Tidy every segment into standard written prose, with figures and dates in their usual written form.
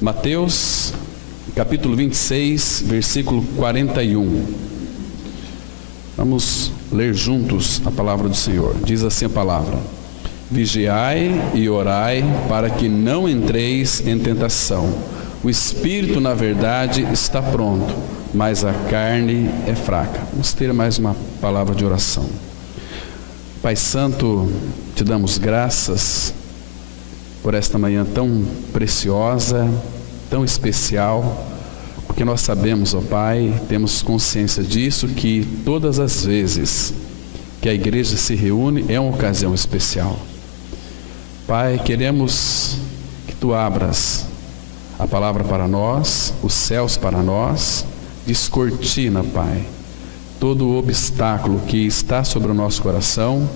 Mateus, capítulo 26, versículo 41. Vamos ler juntos a palavra do Senhor. Diz assim a palavra: Vigiai e orai para que não entreis em tentação. O espírito, na verdade, está pronto, mas a carne é fraca. Vamos ter mais uma palavra de oração. Pai Santo, te damos graças por esta manhã tão preciosa, tão especial, porque nós sabemos, ó Pai, temos consciência disso, que todas as vezes que a igreja se reúne é uma ocasião especial. Pai, queremos que Tu abras a palavra para nós, os céus para nós, descortina, Pai, todo o obstáculo que está sobre o nosso coração,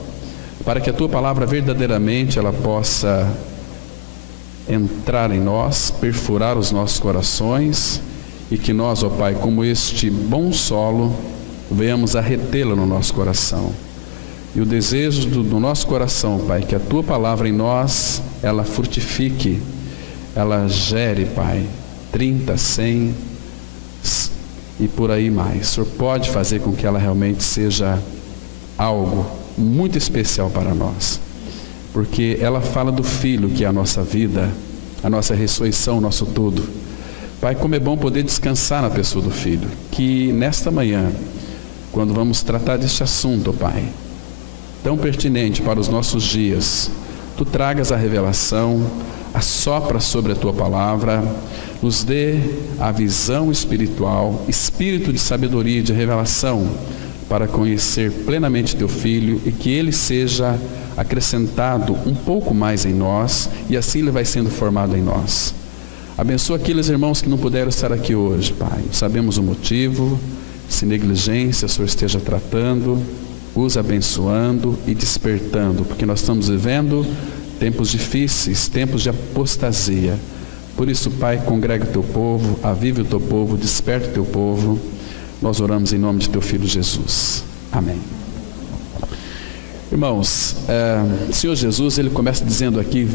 para que a Tua palavra verdadeiramente ela possa entrar em nós, perfurar os nossos corações, e que nós, ó Pai, como este bom solo, venhamos a retê-la no nosso coração. E o desejo do nosso coração, Pai, que a Tua palavra em nós, ela frutifique, ela gere, Pai, 30, 100 e por aí mais. O Senhor pode fazer com que ela realmente seja algo muito especial para nós, porque ela fala do Filho, que é a nossa vida, a nossa ressurreição, o nosso tudo. Pai, como é bom poder descansar na pessoa do Filho, que nesta manhã, quando vamos tratar deste assunto, Pai, tão pertinente para os nossos dias, Tu tragas a revelação, assopra sobre a Tua palavra, nos dê a visão espiritual, espírito de sabedoria e de revelação, para conhecer plenamente Teu Filho e que Ele seja acrescentado um pouco mais em nós, e assim Ele vai sendo formado em nós. Abençoa aqueles irmãos que não puderam estar aqui hoje, Pai. Sabemos o motivo, se negligência o Senhor esteja tratando, os abençoando e despertando, porque nós estamos vivendo tempos difíceis, tempos de apostasia. Por isso, Pai, congrega o Teu povo, avive o Teu povo, desperta o Teu povo. Nós oramos em nome de Teu Filho Jesus. Amém. Irmãos, o Senhor Jesus, Ele começa dizendo aqui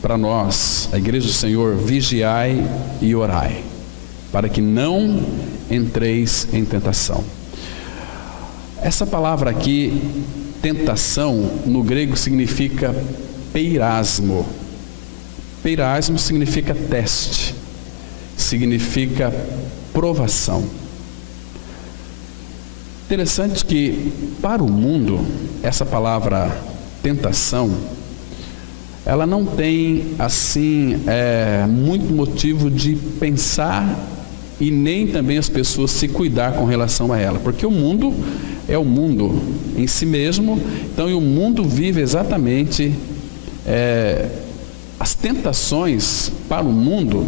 para nós, a igreja do Senhor: vigiai e orai, para que não entreis em tentação. Essa palavra aqui, tentação, no grego significa peirasmo. Peirasmo significa teste, significa provação. Interessante que para o mundo essa palavra tentação, ela não tem assim muito motivo de pensar, e nem também as pessoas se cuidar com relação a ela, porque o mundo é o mundo em si mesmo. Então, e o mundo vive exatamente as tentações para o mundo,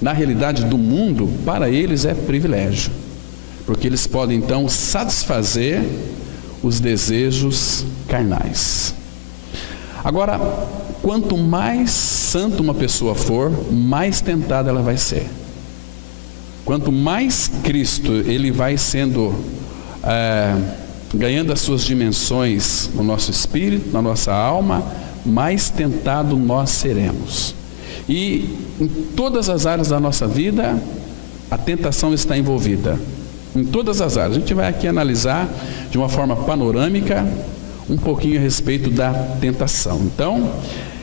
na realidade do mundo, para eles é privilégio, porque eles podem então satisfazer os desejos carnais. Agora, quanto mais santa uma pessoa for, mais tentada ela vai ser. Quanto mais Cristo ele vai sendo ganhando as suas dimensões no nosso espírito, na nossa alma, mais tentado nós seremos. E em todas as áreas da nossa vida a tentação está envolvida, em todas as áreas. A gente vai aqui analisar de uma forma panorâmica um pouquinho a respeito da tentação. Então,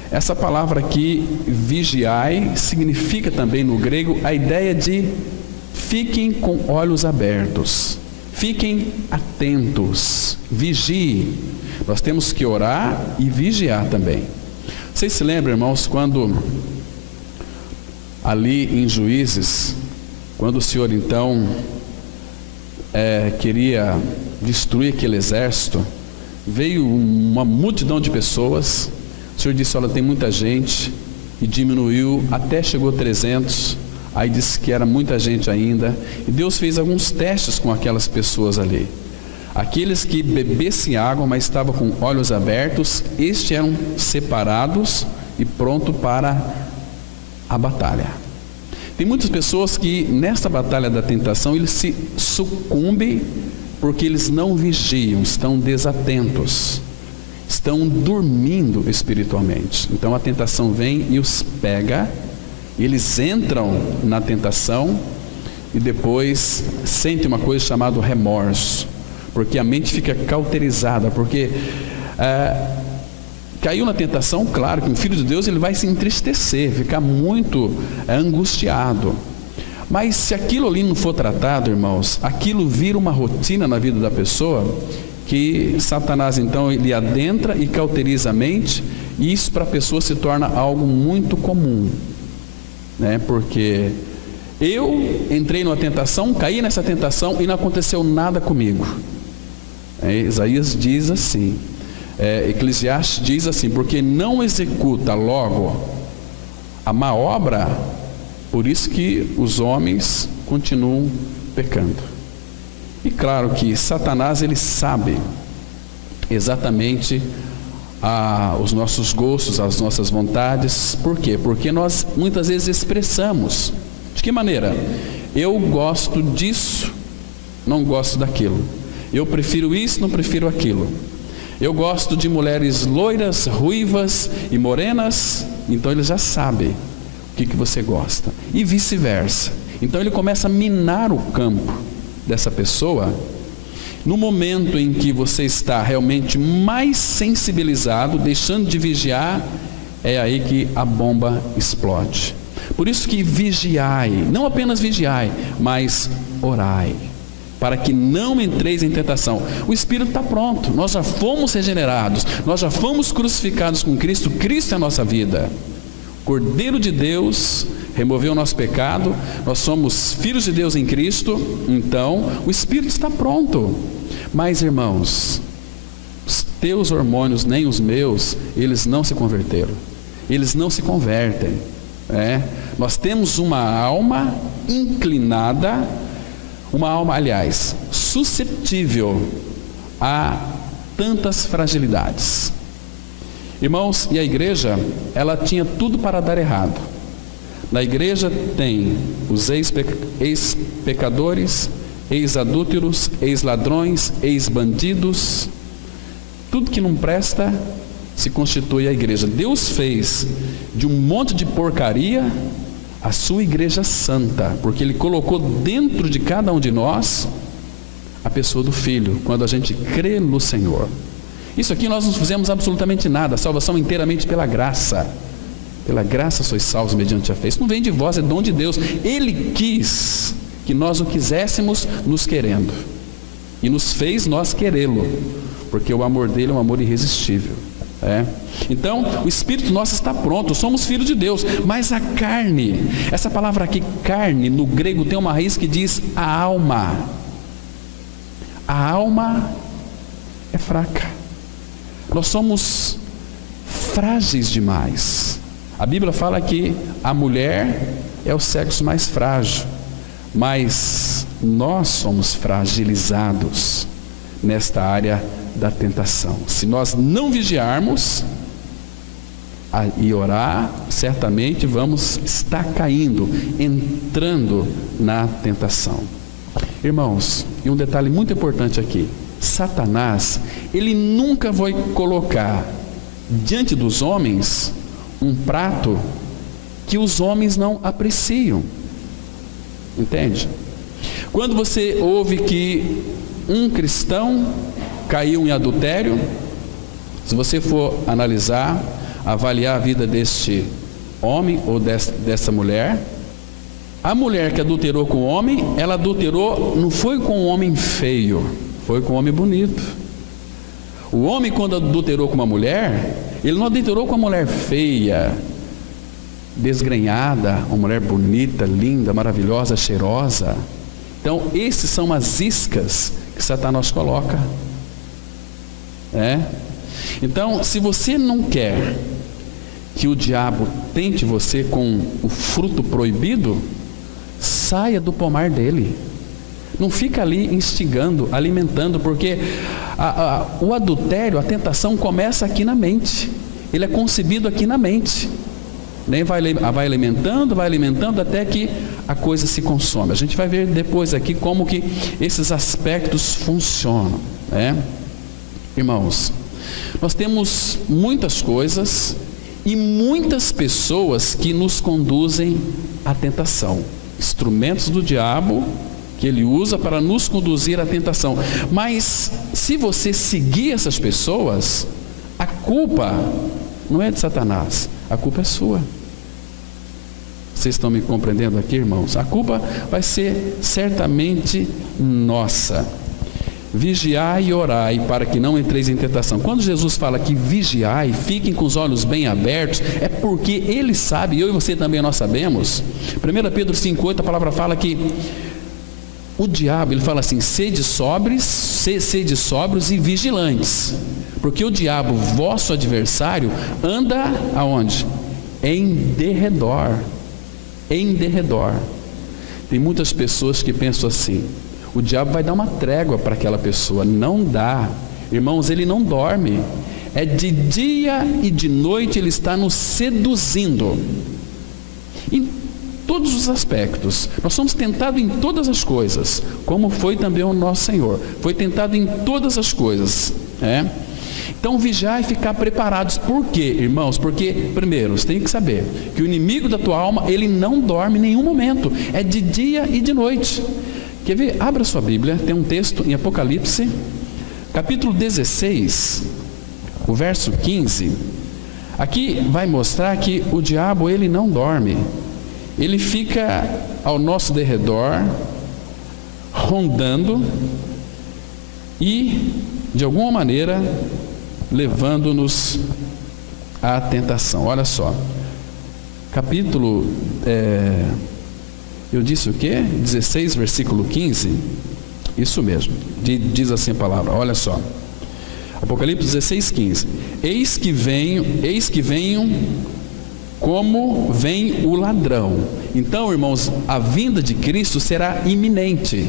essa palavra aqui, vigiai, significa também no grego a ideia de fiquem com olhos abertos, fiquem atentos, vigiem. Nós temos que orar e vigiar também. Vocês se lembram, irmãos, quando ali em Juízes, quando o Senhor então queria destruir aquele exército, veio uma multidão de pessoas. O Senhor disse: olha, tem muita gente, e diminuiu até chegou 300. Aí disse que era muita gente ainda, e Deus fez alguns testes com aquelas pessoas ali. Aqueles que bebessem água, mas estavam com olhos abertos, estes eram separados e prontos para a batalha. Tem muitas pessoas que nesta batalha da tentação eles se sucumbem porque eles não vigiam, estão desatentos, estão dormindo espiritualmente. Então a tentação vem e os pega Eles entram na tentação e depois sentem uma coisa chamada remorso, porque a mente fica cauterizada, porque caiu na tentação. Claro que um filho de Deus ele vai se entristecer, ficar muito angustiado. Mas se aquilo ali não for tratado, irmãos, aquilo vira uma rotina na vida da pessoa, que Satanás então ele adentra e cauteriza a mente, e isso para a pessoa se torna algo muito comum, né? Porque eu entrei numa tentação, caí nessa tentação e não aconteceu nada comigo. Isaías diz assim, Eclesiastes diz assim: porque não executa logo a má obra, por isso que os homens continuam pecando. E claro que Satanás ele sabe exatamente os nossos gostos, as nossas vontades. Por quê? Porque nós muitas vezes expressamos. De que maneira? Eu gosto disso, não gosto daquilo. Eu prefiro isso, não prefiro aquilo. Eu gosto de mulheres loiras, ruivas e morenas. Então ele já sabe o que você gosta. E vice-versa. Então ele começa a minar o campo dessa pessoa. No momento em que você está realmente mais sensibilizado, deixando de vigiar, é aí que a bomba explode. Por isso que vigiai, não apenas vigiai, mas orai, para que não entreis em tentação. O Espírito está pronto, nós já fomos regenerados, nós já fomos crucificados com Cristo. Cristo é a nossa vida. Cordeiro de Deus removeu o nosso pecado, nós somos filhos de Deus em Cristo. Então o Espírito está pronto. Mas irmãos, os teus hormônios nem os meus, eles não se converteram, eles não se convertem. Nós temos uma alma inclinada, uma alma, aliás, suscetível a tantas fragilidades. Irmãos, e a igreja, ela tinha tudo para dar errado. Na igreja tem os ex-pecadores, ex-adúlteros, ex-ladrões, ex-bandidos. Tudo que não presta se constitui a igreja. Deus fez de um monte de porcaria a sua igreja santa, porque Ele colocou dentro de cada um de nós a pessoa do Filho, quando a gente crê no Senhor. Isso aqui nós não fizemos absolutamente nada, a salvação inteiramente pela graça. Pela graça sois salvos mediante a fé. Isso não vem de vós, é dom de Deus. Ele quis que nós o quiséssemos nos querendo, e nos fez nós querê-lo, porque o amor dele é um amor irresistível. Então o Espírito nosso está pronto, somos filhos de Deus, mas a carne, essa palavra aqui, carne, no grego tem uma raiz que diz a alma. A alma é fraca, nós somos frágeis demais. A Bíblia fala que a mulher é o sexo mais frágil, mas nós somos fragilizados nesta área da tentação. Se nós não vigiarmos e orar, certamente vamos estar caindo, entrando na tentação. Irmãos, e um detalhe muito importante aqui: Satanás, ele nunca vai colocar diante dos homens um prato que os homens não apreciam. Entende? Quando você ouve que um cristão caiu em adultério, se você for analisar, avaliar a vida deste homem ou dessa mulher, a mulher que adulterou com o homem, ela adulterou, não foi com um homem feio, foi com um homem bonito. O homem, quando adulterou com uma mulher, ele não adulterou com uma mulher feia, desgrenhada, uma mulher bonita, linda, maravilhosa, cheirosa. Então, esses são as iscas que Satanás coloca. Então, se você não quer que o diabo tente você com o fruto proibido, saia do pomar dele. Não fica ali instigando, alimentando, porque o adultério, a tentação começa aqui na mente. Ele é concebido aqui na mente. Vai alimentando até que a coisa se consome. A gente vai ver depois aqui como que esses aspectos funcionam. Irmãos, nós temos muitas coisas e muitas pessoas que nos conduzem à tentação, instrumentos do diabo que ele usa para nos conduzir à tentação. Mas se você seguir essas pessoas, a culpa não é de Satanás, a culpa é sua. Vocês estão me compreendendo aqui, irmãos? A culpa vai ser certamente nossa. Vigiai e orai para que não entreis em tentação. Quando Jesus fala que vigiai, fiquem com os olhos bem abertos, é porque Ele sabe, eu e você também nós sabemos. 1 Pedro 5,8, a palavra fala que o diabo, ele fala assim: sede sóbrios e vigilantes, porque o diabo, vosso adversário, anda aonde? Em derredor. Em derredor. Tem muitas pessoas que pensam assim: o diabo vai dar uma trégua para aquela pessoa. Não dá. Irmãos, ele não dorme. É de dia e de noite ele está nos seduzindo. Em todos os aspectos. Nós somos tentados em todas as coisas, como foi também o nosso Senhor. Foi tentado em todas as coisas. Então vigiar e ficar preparados. Por quê, irmãos? Porque, primeiro, você tem que saber que o inimigo da tua alma, ele não dorme em nenhum momento. É de dia e de noite. Quer ver? Abra sua Bíblia, tem um texto em Apocalipse, capítulo 16, o verso 15. Aqui vai mostrar que o diabo, ele não dorme. Ele fica ao nosso derredor, rondando e, de alguma maneira, levando-nos à tentação. Olha só, capítulo... eu disse o quê? 16, versículo 15? Isso mesmo, diz assim a palavra, olha só. Apocalipse 16, 15. Eis que venho como vem o ladrão. Então, irmãos, a vinda de Cristo será iminente.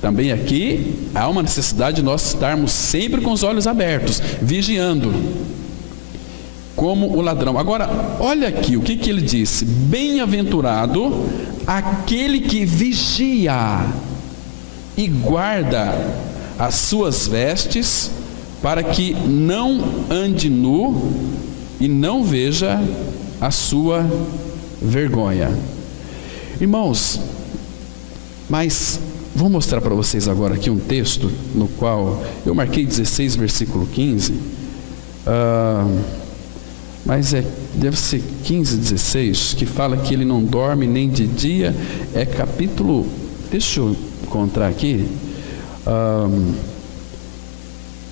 Também aqui há uma necessidade de nós estarmos sempre com os olhos abertos, vigiando, como o ladrão. Agora, olha aqui o que ele disse: bem-aventurado aquele que vigia e guarda as suas vestes, para que não ande nu e não veja a sua vergonha. Irmãos, mas vou mostrar para vocês agora aqui um texto no qual eu marquei 16, versículo 15, mas deve ser 15, 16, que fala que ele não dorme nem de dia. É capítulo, deixa eu encontrar aqui,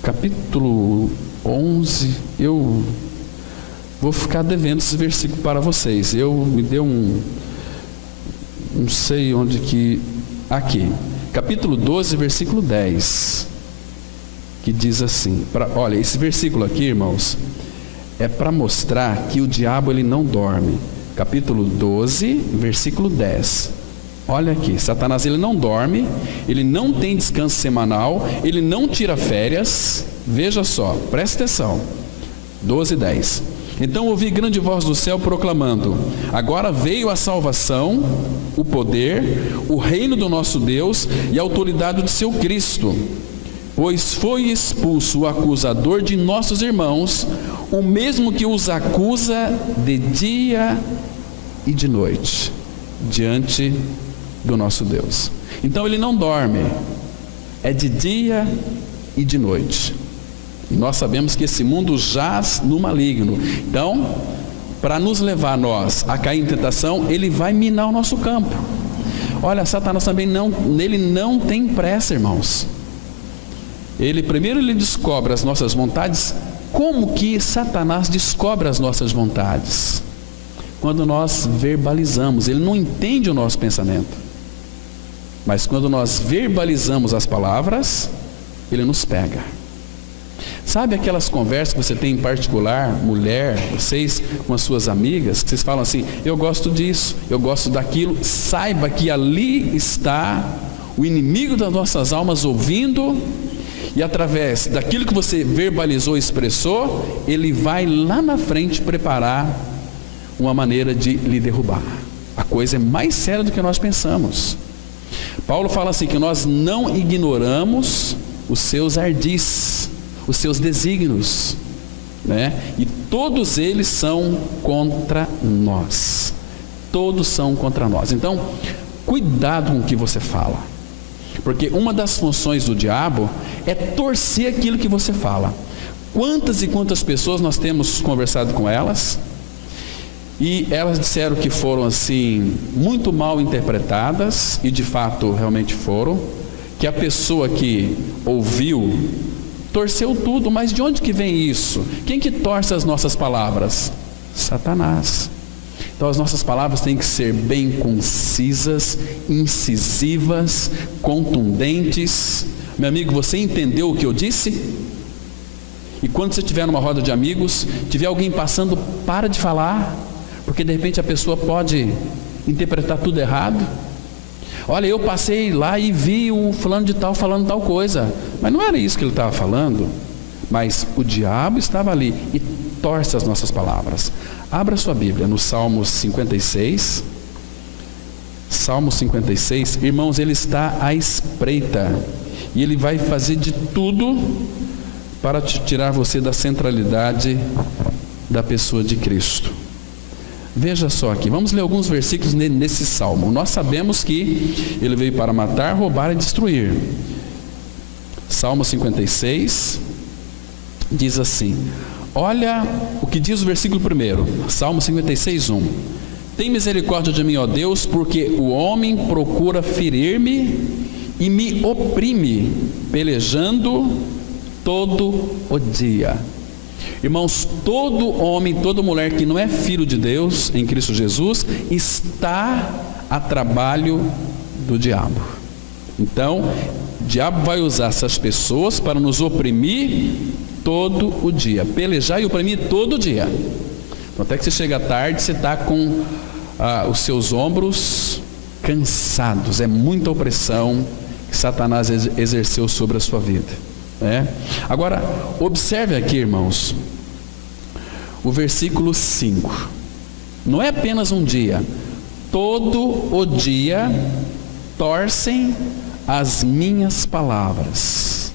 capítulo 11. Eu vou ficar devendo esse versículo para vocês. Me deu não sei onde que, aqui, capítulo 12, versículo 10, que diz assim, olha, esse versículo aqui, irmãos, é para mostrar que o diabo, ele não dorme. Capítulo 12, versículo 10. Olha aqui, Satanás, ele não dorme, ele não tem descanso semanal, ele não tira férias. Veja só, presta atenção. 12, 10. Então ouvi grande voz do céu proclamando: agora veio a salvação, o poder, o reino do nosso Deus e a autoridade de seu Cristo, pois foi expulso o acusador de nossos irmãos, o mesmo que os acusa de dia e de noite, diante do nosso Deus. Então ele não dorme, é de dia e de noite. E nós sabemos que esse mundo jaz no maligno. Então, para nos levar nós a cair em tentação, ele vai minar o nosso campo. Olha, Satanás também ele não tem pressa, irmãos. Primeiro ele descobre as nossas vontades. Como que Satanás descobre as nossas vontades? Quando nós verbalizamos. Ele não entende o nosso pensamento, mas quando nós verbalizamos as palavras, ele nos pega. Sabe aquelas conversas que você tem em particular, mulher, vocês com as suas amigas, que vocês falam assim: eu gosto disso, eu gosto daquilo. Saiba que ali está o inimigo das nossas almas ouvindo, e através daquilo que você verbalizou, expressou, ele vai lá na frente preparar uma maneira de lhe derrubar. A coisa é mais séria do que nós pensamos. Paulo fala assim, que nós não ignoramos os seus ardis, os seus desígnios. né? E todos eles são contra nós. Todos são contra nós. Então, cuidado com o que você fala, porque uma das funções do diabo é torcer aquilo que você fala. Quantas e quantas pessoas nós temos conversado com elas, e elas disseram que foram assim, muito mal interpretadas, e de fato realmente foram, que a pessoa que ouviu, torceu tudo. Mas de onde que vem isso? Quem que torce as nossas palavras? Satanás. Então as nossas palavras têm que ser bem concisas, incisivas, contundentes. Meu amigo, você entendeu o que eu disse? E quando você estiver numa roda de amigos, tiver alguém passando, para de falar, porque de repente a pessoa pode interpretar tudo errado. Olha, eu passei lá e vi o fulano de tal falando tal coisa, mas não era isso que ele estava falando. Mas o diabo estava ali e torce as nossas palavras. Abra sua Bíblia no Salmo 56. Salmo 56, irmãos, ele está à espreita e ele vai fazer de tudo para tirar você da centralidade da pessoa de Cristo. Veja só aqui, vamos ler alguns versículos nesse salmo. Nós sabemos que ele veio para matar, roubar e destruir. Salmo 56 diz assim: olha o que diz o versículo 1, Salmo 56, 1. Tem misericórdia de mim, ó Deus, porque o homem procura ferir-me e me oprime, pelejando todo o dia. Irmãos, todo homem, toda mulher que não é filho de Deus em Cristo Jesus está a trabalho do diabo. Então, o diabo vai usar essas pessoas para nos oprimir todo o dia, pelejar e oprimir todo o dia. Então, até que você chega à tarde, você está com os seus ombros cansados. É muita opressão que Satanás exerceu sobre a sua vida, né? Agora, observe aqui, irmãos, o versículo 5. Não é apenas um dia, todo o dia torcem as minhas palavras.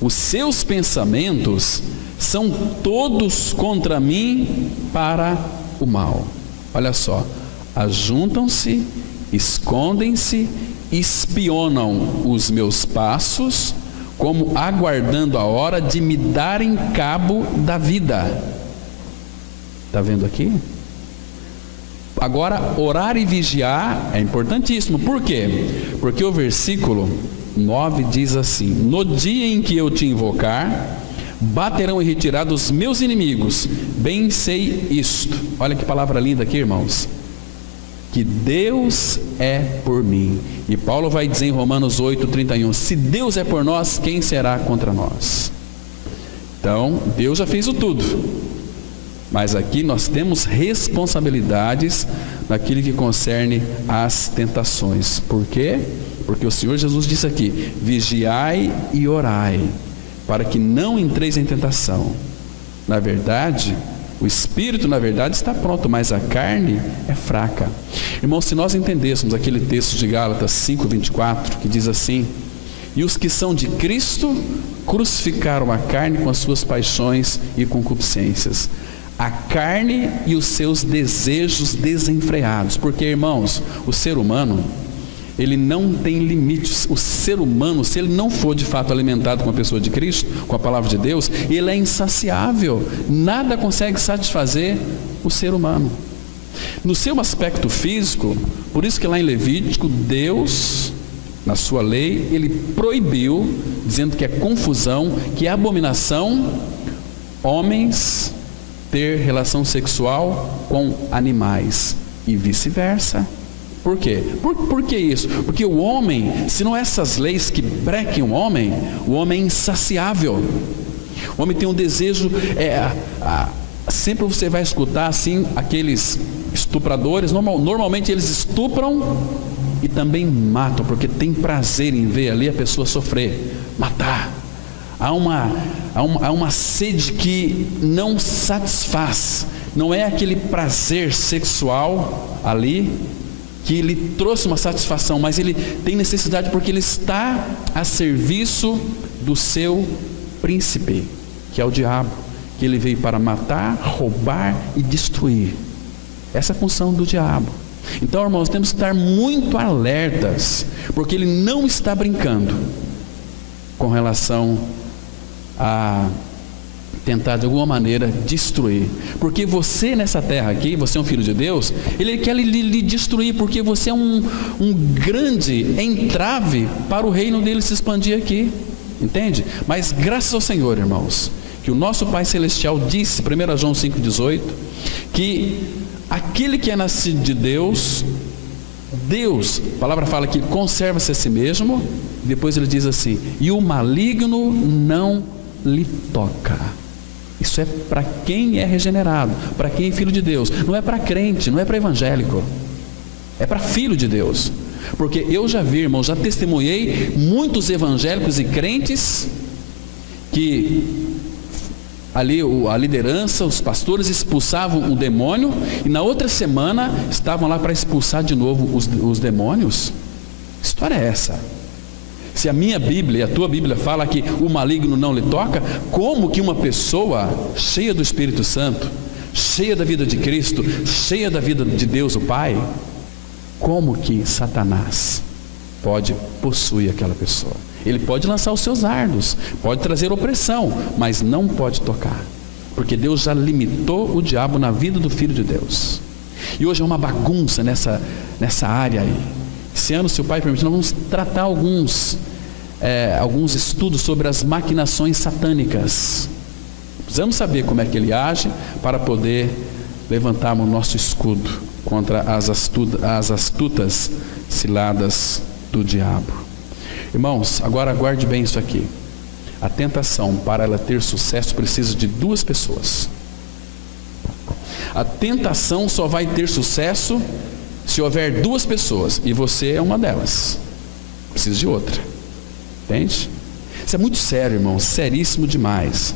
Os seus pensamentos são todos contra mim para o mal. Olha só, ajuntam-se, escondem-se, espionam os meus passos, como aguardando a hora de me darem cabo da vida. Está vendo aqui? Agora, orar e vigiar é importantíssimo. Por quê? Porque o versículo 9 diz assim: no dia em que eu te invocar, baterão em retirada os meus inimigos. Bem sei isto. Olha que palavra linda aqui, irmãos. Que Deus é por mim. E Paulo vai dizer em Romanos 8:31: se Deus é por nós, quem será contra nós? Então, Deus já fez o tudo. Mas aqui nós temos responsabilidades naquilo que concerne às tentações. Por quê? Porque o Senhor Jesus disse aqui: vigiai e orai, para que não entreis em tentação. Na verdade, o espírito, na verdade, está pronto, mas a carne é fraca. Irmãos, se nós entendêssemos aquele texto de Gálatas 5:24, que diz assim: e os que são de Cristo crucificaram a carne com as suas paixões e concupiscências. A carne e os seus desejos desenfreados. Porque, irmãos, o ser humano, ele não tem limites. O ser humano, se ele não for de fato alimentado com a pessoa de Cristo, com a palavra de Deus, ele é insaciável. Nada consegue satisfazer o ser humano. No seu aspecto físico, por isso que lá em Levítico, Deus, na sua lei, ele proibiu, dizendo que é confusão, que é abominação, homens ter relação sexual com animais e vice-versa. Por quê? Por que isso? Porque o homem, se não essas leis que brequem o homem é insaciável. O homem tem um desejo, sempre você vai escutar assim, aqueles estupradores, normalmente eles estupram e também matam, porque tem prazer em ver ali a pessoa sofrer, matar. Há uma sede que não satisfaz. Não é aquele prazer sexual ali que lhe trouxe uma satisfação, mas ele tem necessidade porque ele está a serviço do seu príncipe, que é o diabo, que ele veio para matar, roubar e destruir. Essa é a função do diabo. Então, irmãos, temos que estar muito alertas, porque ele não está brincando com relação a tentar de alguma maneira destruir. Porque você nessa terra aqui, você é um filho de Deus, ele quer lhe destruir, porque você é um grande entrave para o reino dele se expandir aqui. Entende? Mas graças ao Senhor, irmãos, que o nosso Pai Celestial disse, 1 João 5,18, que aquele que é nascido de Deus, a palavra fala que conserva-se a si mesmo, depois ele diz assim, e o maligno não lhe toca. Isso é para quem é regenerado, para quem é filho de Deus, não é para crente, não é para evangélico, é para filho de Deus. Porque eu já vi, irmão, já testemunhei muitos evangélicos e crentes que ali a liderança, os pastores expulsavam o demônio e na outra semana estavam lá para expulsar de novo os demônios. Que história é essa? Se a minha Bíblia e a tua Bíblia fala que o maligno não lhe toca, como que uma pessoa cheia do Espírito Santo, cheia da vida de Cristo, cheia da vida de Deus o Pai, como que Satanás pode possuir aquela pessoa? Ele pode lançar os seus dardos, pode trazer opressão, mas não pode tocar, porque Deus já limitou o diabo na vida do Filho de Deus. E hoje é uma bagunça nessa área aí. Esse ano, se o Pai permitir, nós vamos tratar alguns estudos sobre as maquinações satânicas. Precisamos saber como é que ele age para poder levantarmos o nosso escudo contra as astutas ciladas do diabo. Irmãos, agora guarde bem isso aqui. A tentação, para ela ter sucesso, precisa de duas pessoas. A tentação só vai ter sucesso se houver duas pessoas, e você é uma delas. Precisa de outra. Entende? Isso é muito sério, irmão, seríssimo demais.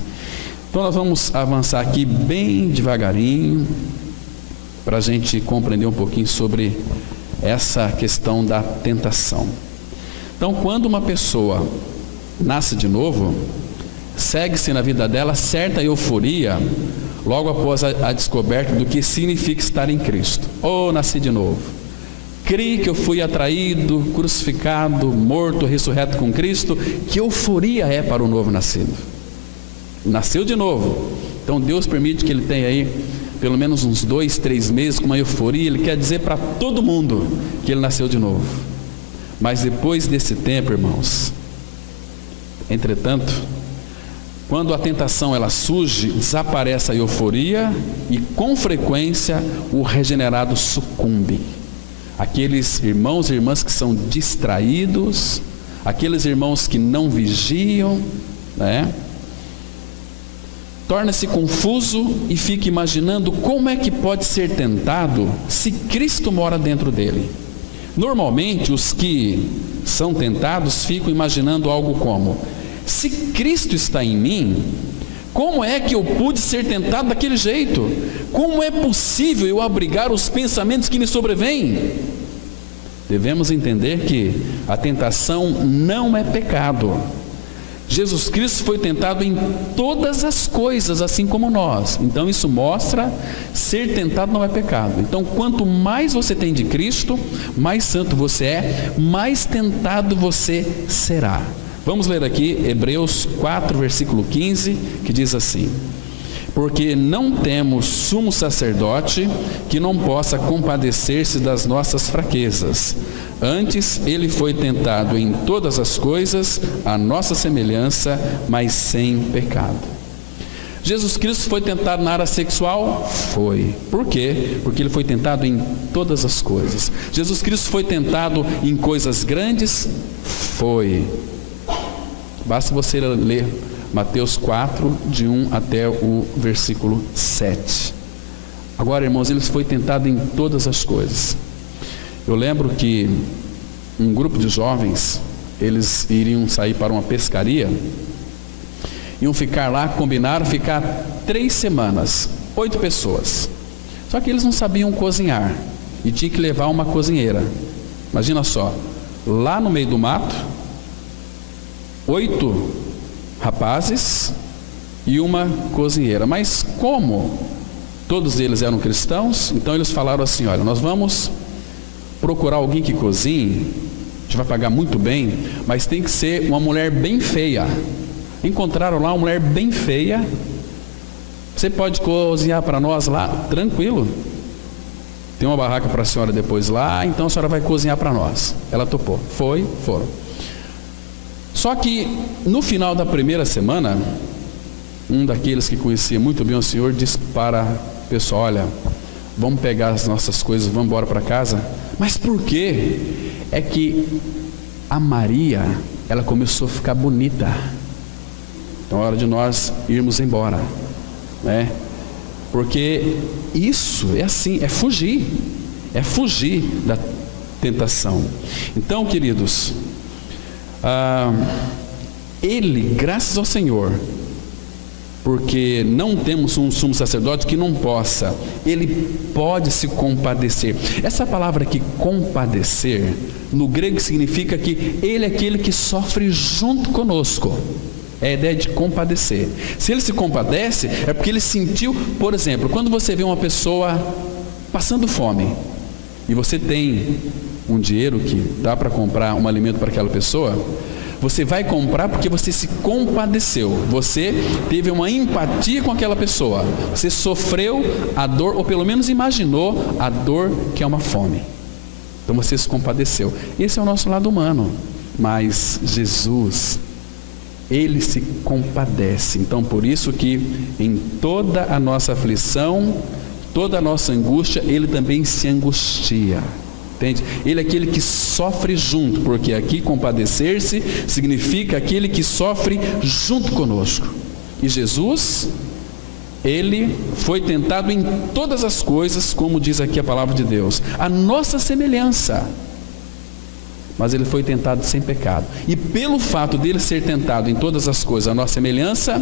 Então nós vamos avançar aqui bem devagarinho, para a gente compreender um pouquinho sobre essa questão da tentação. Então, quando uma pessoa nasce de novo, segue-se na vida dela certa euforia, logo após a descoberta do que significa estar em Cristo. Nasci de novo. Criei que eu fui atraído, crucificado, morto, ressurreto com Cristo. Que euforia é para o novo nascido. Nasceu de novo. Então Deus permite que ele tenha aí pelo menos uns 2, 3 meses com uma euforia. Ele quer dizer para todo mundo que ele nasceu de novo. Mas depois desse tempo, irmãos, entretanto, quando a tentação ela surge, desaparece a euforia e com frequência o regenerado sucumbe. Aqueles irmãos e irmãs que são distraídos, aqueles irmãos que não vigiam, torna-se confuso e fica imaginando como é que pode ser tentado se Cristo mora dentro dele. Normalmente os que são tentados ficam imaginando algo como: se Cristo está em mim, como é que eu pude ser tentado daquele jeito? Como é possível eu abrigar os pensamentos que me sobrevêm? Devemos entender que a tentação não é pecado. Jesus Cristo foi tentado em todas as coisas, assim como nós. Então isso mostra ser tentado não é pecado. Então quanto mais você tem de Cristo, mais santo você é, mais tentado você será. Vamos ler aqui Hebreus 4, versículo 15, que diz assim: porque não temos sumo sacerdote que não possa compadecer-se das nossas fraquezas. Antes, ele foi tentado em todas as coisas, à nossa semelhança, mas sem pecado. Jesus Cristo foi tentado na área sexual? Foi. Por quê? Porque ele foi tentado em todas as coisas. Jesus Cristo foi tentado em coisas grandes? Foi. Basta você ler Mateus 4, de 1 até o versículo 7. Agora, irmãos, ele foi tentado em todas as coisas. Eu lembro que um grupo de jovens, eles iriam sair para uma pescaria, iam ficar lá, combinaram ficar 3 semanas, 8 pessoas. Só que eles não sabiam cozinhar e tinha que levar uma cozinheira. Imagina só, lá no meio do mato, 8 rapazes e uma cozinheira. Mas como todos eles eram cristãos, então eles falaram assim: olha, nós vamos procurar alguém que cozinhe, a gente vai pagar muito bem, mas tem que ser uma mulher bem feia. Encontraram lá uma mulher bem feia. Você pode cozinhar para nós lá? Tranquilo. Tem uma barraca para a senhora depois lá, então a senhora vai cozinhar para nós. Ela topou. Foram. Só que no final da primeira semana, um daqueles que conhecia muito bem o Senhor disse para o pessoal: olha, vamos pegar as nossas coisas, vamos embora para casa. Mas por quê? É que a Maria, ela começou a ficar bonita. Então é hora de nós irmos embora, né? Porque isso é assim, é fugir da tentação. Então, queridos, ele, graças ao Senhor, porque não temos um sumo sacerdote que não possa, ele pode se compadecer. Essa palavra aqui, compadecer, no grego significa que ele é aquele que sofre junto conosco. É a ideia de compadecer. Se ele se compadece, é porque ele sentiu, por exemplo, quando você vê uma pessoa passando fome, e você tem um dinheiro que dá para comprar um alimento para aquela pessoa, você vai comprar porque você se compadeceu, você teve uma empatia com aquela pessoa, você sofreu a dor, ou pelo menos imaginou a dor que é uma fome. Então você se compadeceu. Esse é o nosso lado humano. Mas Jesus, ele se compadece. Então por isso que em toda a nossa aflição, toda a nossa angústia, ele também se angustia. Entende? Ele é aquele que sofre junto, porque aqui compadecer-se significa aquele que sofre junto conosco. E Jesus, ele foi tentado em todas as coisas, como diz aqui a palavra de Deus, a nossa semelhança. Mas ele foi tentado sem pecado. E pelo fato dele ser tentado em todas as coisas, a nossa semelhança,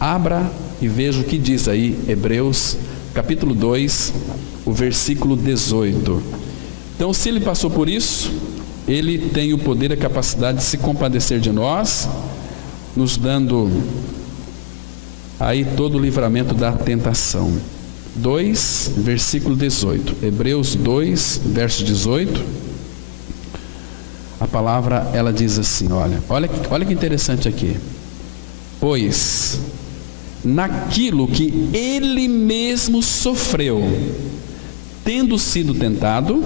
abra e veja o que diz aí Hebreus capítulo 2, o versículo 18. Então, se ele passou por isso, ele tem o poder e a capacidade de se compadecer de nós, nos dando aí todo o livramento da tentação. 2, versículo 18. Hebreus 2, verso 18. A palavra, ela diz assim, olha que interessante aqui. Pois naquilo que ele mesmo sofreu, tendo sido tentado,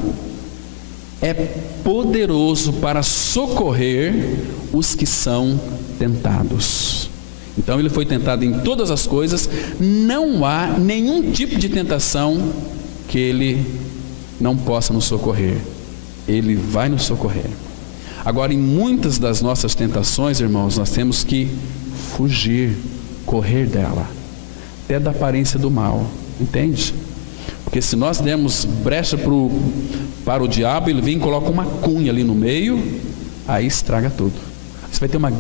é poderoso para socorrer os que são tentados. Então ele foi tentado em todas as coisas, não há nenhum tipo de tentação que ele não possa nos socorrer. Ele vai nos socorrer. Agora, em muitas das nossas tentações, irmãos, nós temos que fugir, correr dela, até da aparência do mal, entende? Porque se nós dermos brecha para o diabo, ele vem e coloca uma cunha ali no meio, aí estraga tudo. Você vai ter uma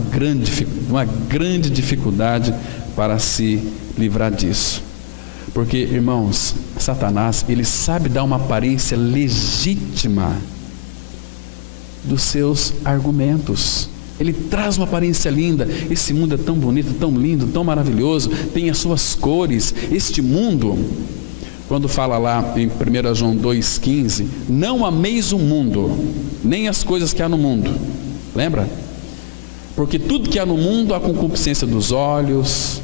grande dificuldade para se livrar disso. Porque, irmãos, Satanás, ele sabe dar uma aparência legítima dos seus argumentos. Ele traz uma aparência linda. Esse mundo é tão bonito, tão lindo, tão maravilhoso, tem as suas cores. Este mundo, quando fala lá em 1 João 2,15, não ameis o mundo, nem as coisas que há no mundo. Lembra? Porque tudo que há no mundo, a concupiscência dos olhos,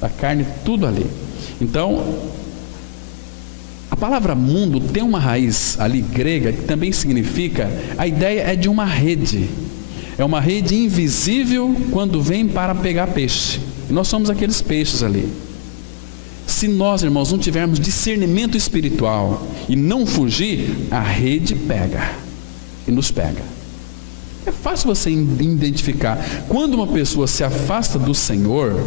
da carne, tudo ali. Então, a palavra mundo tem uma raiz ali grega que também significa, a ideia é de uma rede. É uma rede invisível quando vem para pegar peixe. E nós somos aqueles peixes ali. Se nós, irmãos, não tivermos discernimento espiritual e não fugir, a rede pega e nos pega. É fácil você identificar. Quando uma pessoa se afasta do Senhor,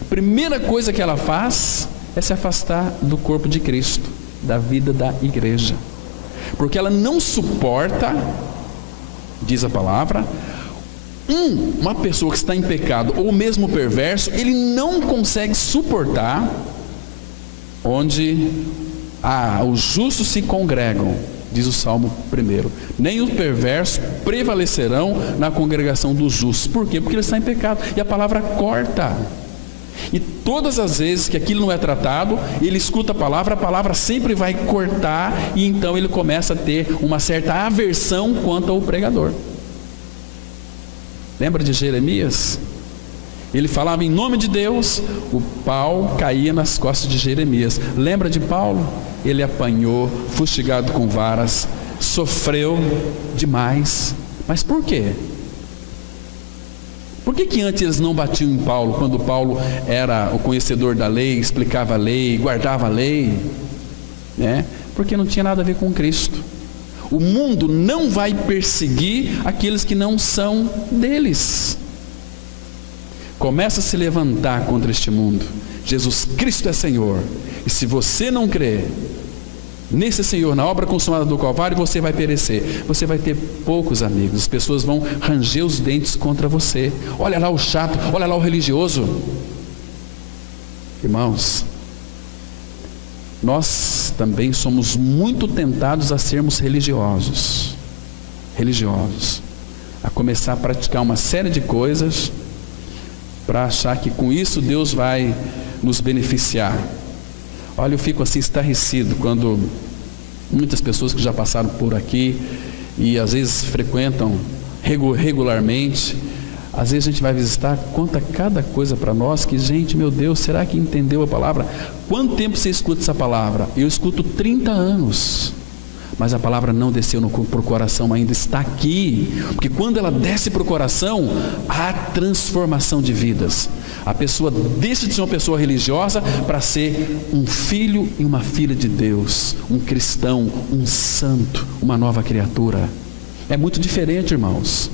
a primeira coisa que ela faz é se afastar do corpo de Cristo, da vida da igreja. Porque ela não suporta, diz a palavra, uma pessoa que está em pecado ou mesmo perverso, ele não consegue suportar onde os justos se congregam, diz o Salmo 1. Nem os perversos prevalecerão na congregação dos justos. Por quê? Porque ele está em pecado. E a palavra corta. E todas as vezes que aquilo não é tratado, ele escuta a palavra sempre vai cortar, e então ele começa a ter uma certa aversão quanto ao pregador. Lembra de Jeremias? Ele falava em nome de Deus, o pau caía nas costas de Jeremias. Lembra de Paulo? Ele apanhou, fustigado com varas, sofreu demais. Mas por quê? Por que antes eles não batiam em Paulo, quando Paulo era o conhecedor da lei, explicava a lei, guardava a lei? Porque não tinha nada a ver com Cristo. O mundo não vai perseguir aqueles que não são deles. Começa a se levantar contra este mundo. Jesus Cristo é Senhor. E se você não crer nesse Senhor, na obra consumada do Calvário, você vai perecer. Você vai ter poucos amigos. As pessoas vão ranger os dentes contra você. Olha lá o chato, olha lá o religioso. Irmãos, nós também somos muito tentados a sermos religiosos, a começar a praticar uma série de coisas para achar que com isso Deus vai nos beneficiar. Olha, eu fico assim estarrecido quando muitas pessoas que já passaram por aqui e às vezes frequentam regularmente, às vezes a gente vai visitar, conta cada coisa para nós que, gente, meu Deus, será que entendeu a palavra? Quanto tempo você escuta essa palavra? Eu escuto 30 anos, mas a palavra não desceu para o coração, ainda está aqui, porque quando ela desce para o coração, há transformação de vidas. A pessoa deixa de ser uma pessoa religiosa para ser um filho e uma filha de Deus, um cristão, um santo, uma nova criatura. É muito diferente, irmãos.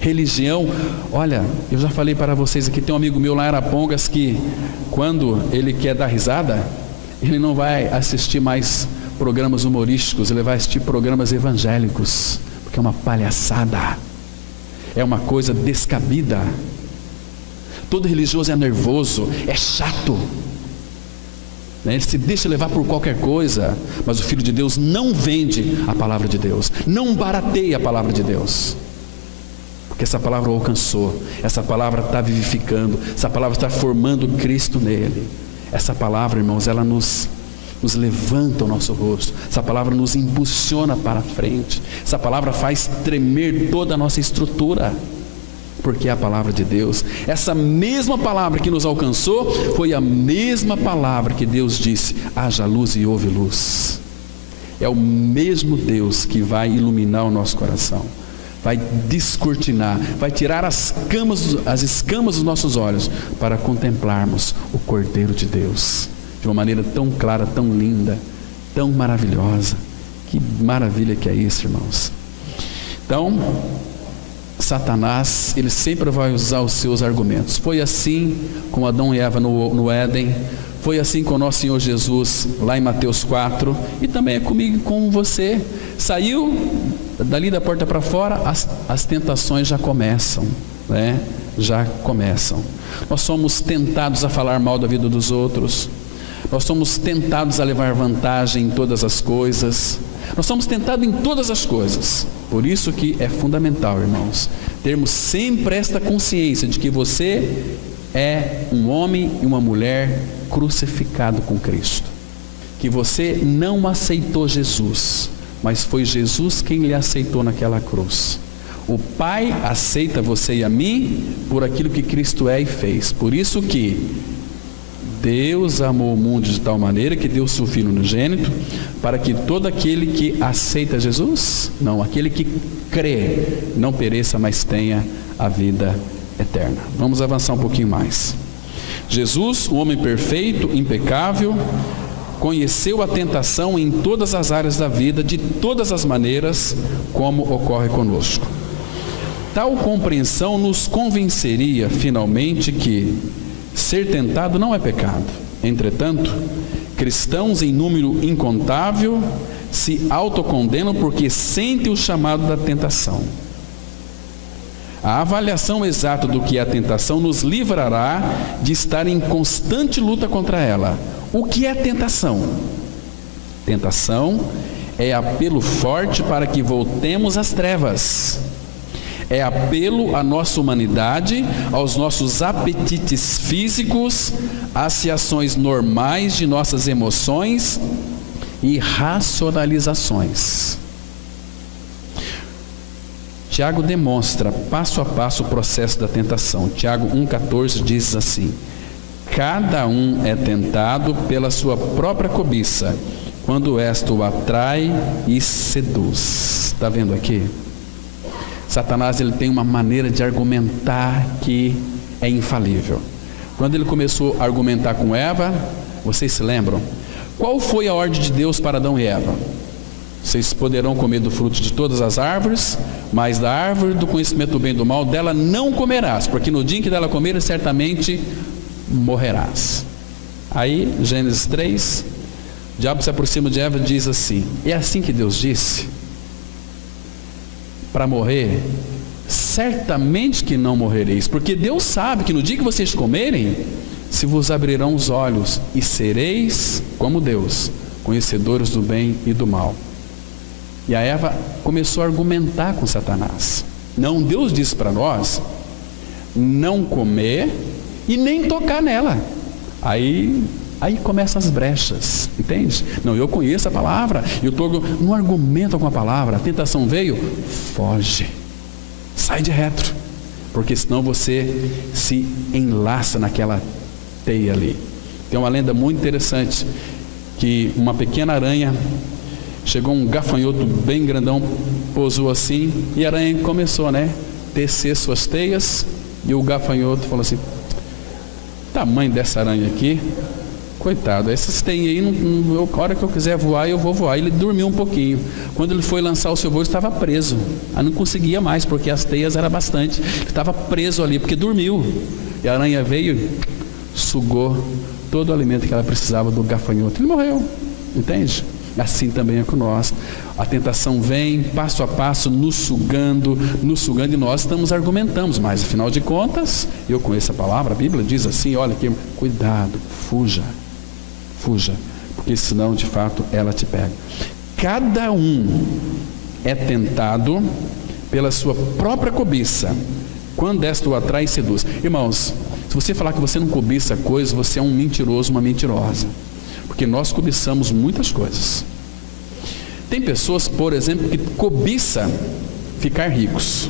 Religião, olha, eu já falei para vocês aqui, tem um amigo meu lá em Arapongas que quando ele quer dar risada, ele não vai assistir mais programas humorísticos, ele vai assistir programas evangélicos, porque é uma palhaçada, é uma coisa descabida. Todo religioso é nervoso, é chato, ele se deixa levar por qualquer coisa, mas o Filho de Deus não vende a palavra de Deus, não barateia a palavra de Deus, porque essa palavra o alcançou, essa palavra está vivificando, essa palavra está formando Cristo nele. Essa palavra, irmãos, ela nos levanta o nosso rosto, essa palavra nos impulsiona para frente, essa palavra faz tremer toda a nossa estrutura, porque é a palavra de Deus. Essa mesma palavra que nos alcançou foi a mesma palavra que Deus disse: haja luz e houve luz. É o mesmo Deus que vai iluminar o nosso coração, vai descortinar, vai tirar as escamas dos nossos olhos para contemplarmos o Cordeiro de Deus de uma maneira tão clara, tão linda, tão maravilhosa. Que maravilha que é isso, irmãos. Então, Satanás, ele sempre vai usar os seus argumentos. Foi assim com Adão e Eva no Éden, foi assim com o nosso Senhor Jesus lá em Mateus 4, e também é comigo e com você. Saiu dali da porta para fora, as tentações já começam, já começam. Nós somos tentados a falar mal da vida dos outros, nós somos tentados a levar vantagem em todas as coisas, nós somos tentados em todas as coisas. Por isso que é fundamental, irmãos, termos sempre esta consciência de que você é um homem e uma mulher crucificado com Cristo, que você não aceitou Jesus, mas foi Jesus quem lhe aceitou naquela cruz. O Pai aceita você e a mim por aquilo que Cristo é e fez. Por isso que Deus amou o mundo de tal maneira que deu seu Filho unigênito, para que todo aquele que aceita Jesus, não, aquele que crê, não pereça, mas tenha a vida eterna. Vamos avançar um pouquinho mais. Jesus, o homem perfeito, impecável, conheceu a tentação em todas as áreas da vida, de todas as maneiras, como ocorre conosco. Tal compreensão nos convenceria finalmente que ser tentado não é pecado. Entretanto, cristãos em número incontável se autocondenam porque sentem o chamado da tentação. A avaliação exata do que é a tentação nos livrará de estar em constante luta contra ela. O que é tentação? Tentação é apelo forte para que voltemos às trevas. É apelo à nossa humanidade, aos nossos apetites físicos, às reações normais de nossas emoções e racionalizações. Tiago demonstra passo a passo o processo da tentação. Tiago 1,14 diz assim: cada um é tentado pela sua própria cobiça, quando esta o atrai e seduz. Está vendo aqui? Satanás, ele tem uma maneira de argumentar que é infalível. Quando ele começou a argumentar com Eva, vocês se lembram? Qual foi a ordem de Deus para Adão e Eva? Vocês poderão comer do fruto de todas as árvores, mas da árvore do conhecimento do bem e do mal, dela não comerás, porque no dia em que dela comeres, certamente morrerás. Aí, Gênesis 3, o diabo se aproxima de Eva e diz assim: é assim que Deus disse? Para morrer? Certamente que não morrereis, porque Deus sabe que no dia que vocês comerem, se vos abrirão os olhos e sereis como Deus, conhecedores do bem e do mal. E a Eva começou a argumentar com Satanás. Não, Deus disse para nós não comer e nem tocar nela. Aí começam as brechas, entende? Não, eu conheço a palavra, não argumento com a palavra. A tentação veio, foge, sai de retro, porque senão você se enlaça naquela teia ali. Tem uma lenda muito interessante, que uma pequena aranha, chegou um gafanhoto bem grandão, pousou assim, e a aranha começou, tecer suas teias, e o gafanhoto falou assim: tamanho dessa aranha aqui, coitado, essas teias aí, a hora que eu quiser voar, eu vou voar. Ele dormiu um pouquinho. Quando ele foi lançar o seu voo, ele estava preso. Aí não conseguia mais, porque as teias eram bastante. Ele estava preso ali, porque dormiu. E a aranha veio e sugou todo o alimento que ela precisava do gafanhoto. Ele morreu, entende? Assim também é com nós. A tentação vem passo a passo, nos sugando, e nós argumentamos, mas afinal de contas, eu conheço a palavra, a Bíblia diz assim: olha aqui, cuidado, fuja, porque senão de fato ela te pega. Cada um é tentado pela sua própria cobiça, quando esta o atrai e seduz. Irmãos, se você falar que você não cobiça coisas, você é um mentiroso, uma mentirosa, porque nós cobiçamos muitas coisas. Tem pessoas, por exemplo, que cobiçam ficar ricos,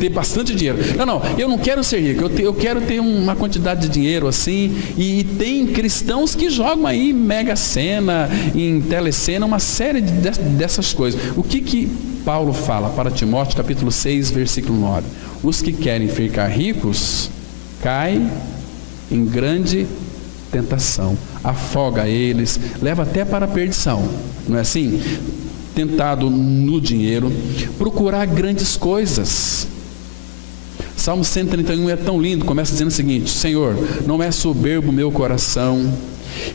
ter bastante dinheiro. Não, eu não quero ser rico, eu quero ter uma quantidade de dinheiro assim. E tem cristãos que jogam aí Mega Sena, em Telecena, uma série dessas coisas. O que Paulo fala para Timóteo, capítulo 6, versículo 9? Os que querem ficar ricos caem em grande tentação, afoga eles, leva até para a perdição, não é assim? Tentado no dinheiro, procurar grandes coisas. Salmo 131 é tão lindo, começa dizendo o seguinte: Senhor, não é soberbo o meu coração,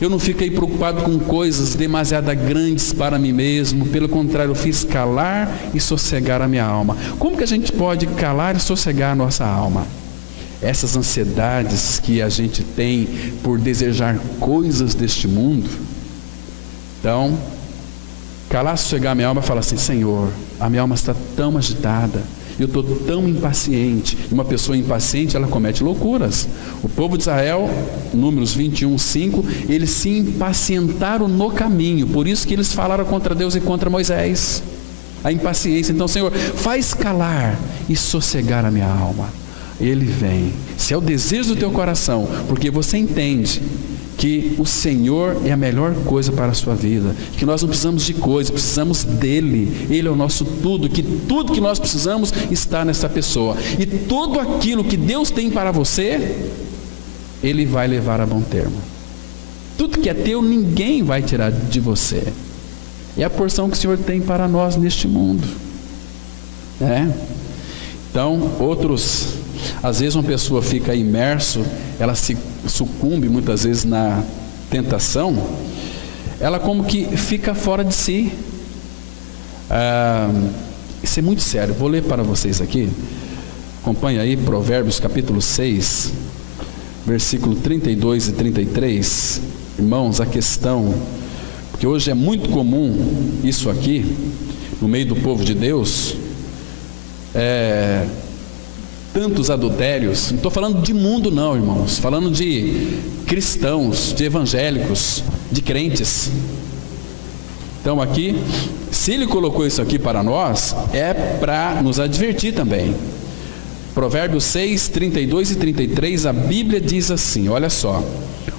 eu não fiquei preocupado com coisas demasiado grandes para mim mesmo, pelo contrário, eu fiz calar e sossegar a minha alma. Como que a gente pode calar e sossegar a nossa alma? Essas ansiedades que a gente tem por desejar coisas deste mundo. Então, calar, sossegar a minha alma e falar assim: Senhor, a minha alma está tão agitada, eu estou tão impaciente. E uma pessoa impaciente, ela comete loucuras. O povo de Israel, Números 21:5, eles se impacientaram no caminho, por isso que eles falaram contra Deus e contra Moisés. A impaciência. Então, Senhor, faz calar e sossegar a minha alma. Ele vem, se é o desejo do teu coração, porque você entende que o Senhor é a melhor coisa para a sua vida, que nós não precisamos de coisa, precisamos dele. Ele é o nosso tudo, que tudo que nós precisamos está nessa pessoa, e tudo aquilo que Deus tem para você, Ele vai levar a bom termo. Tudo que é teu, ninguém vai tirar de você. É a porção que o Senhor tem para nós neste mundo, Então, às vezes uma pessoa fica imerso, ela se sucumbe muitas vezes na tentação, ela como que fica fora de si. Isso é muito sério. Vou ler para vocês aqui, acompanha aí, Provérbios capítulo 6, versículo 32 e 33. Irmãos, a questão, porque hoje é muito comum isso aqui, no meio do povo de Deus, tantos adultérios. Não estou falando de mundo não, irmãos, falando de cristãos, de evangélicos, de crentes. Então aqui, se ele colocou isso aqui para nós, é para nos advertir também. Provérbios 6, 32 e 33, a Bíblia diz assim, olha só: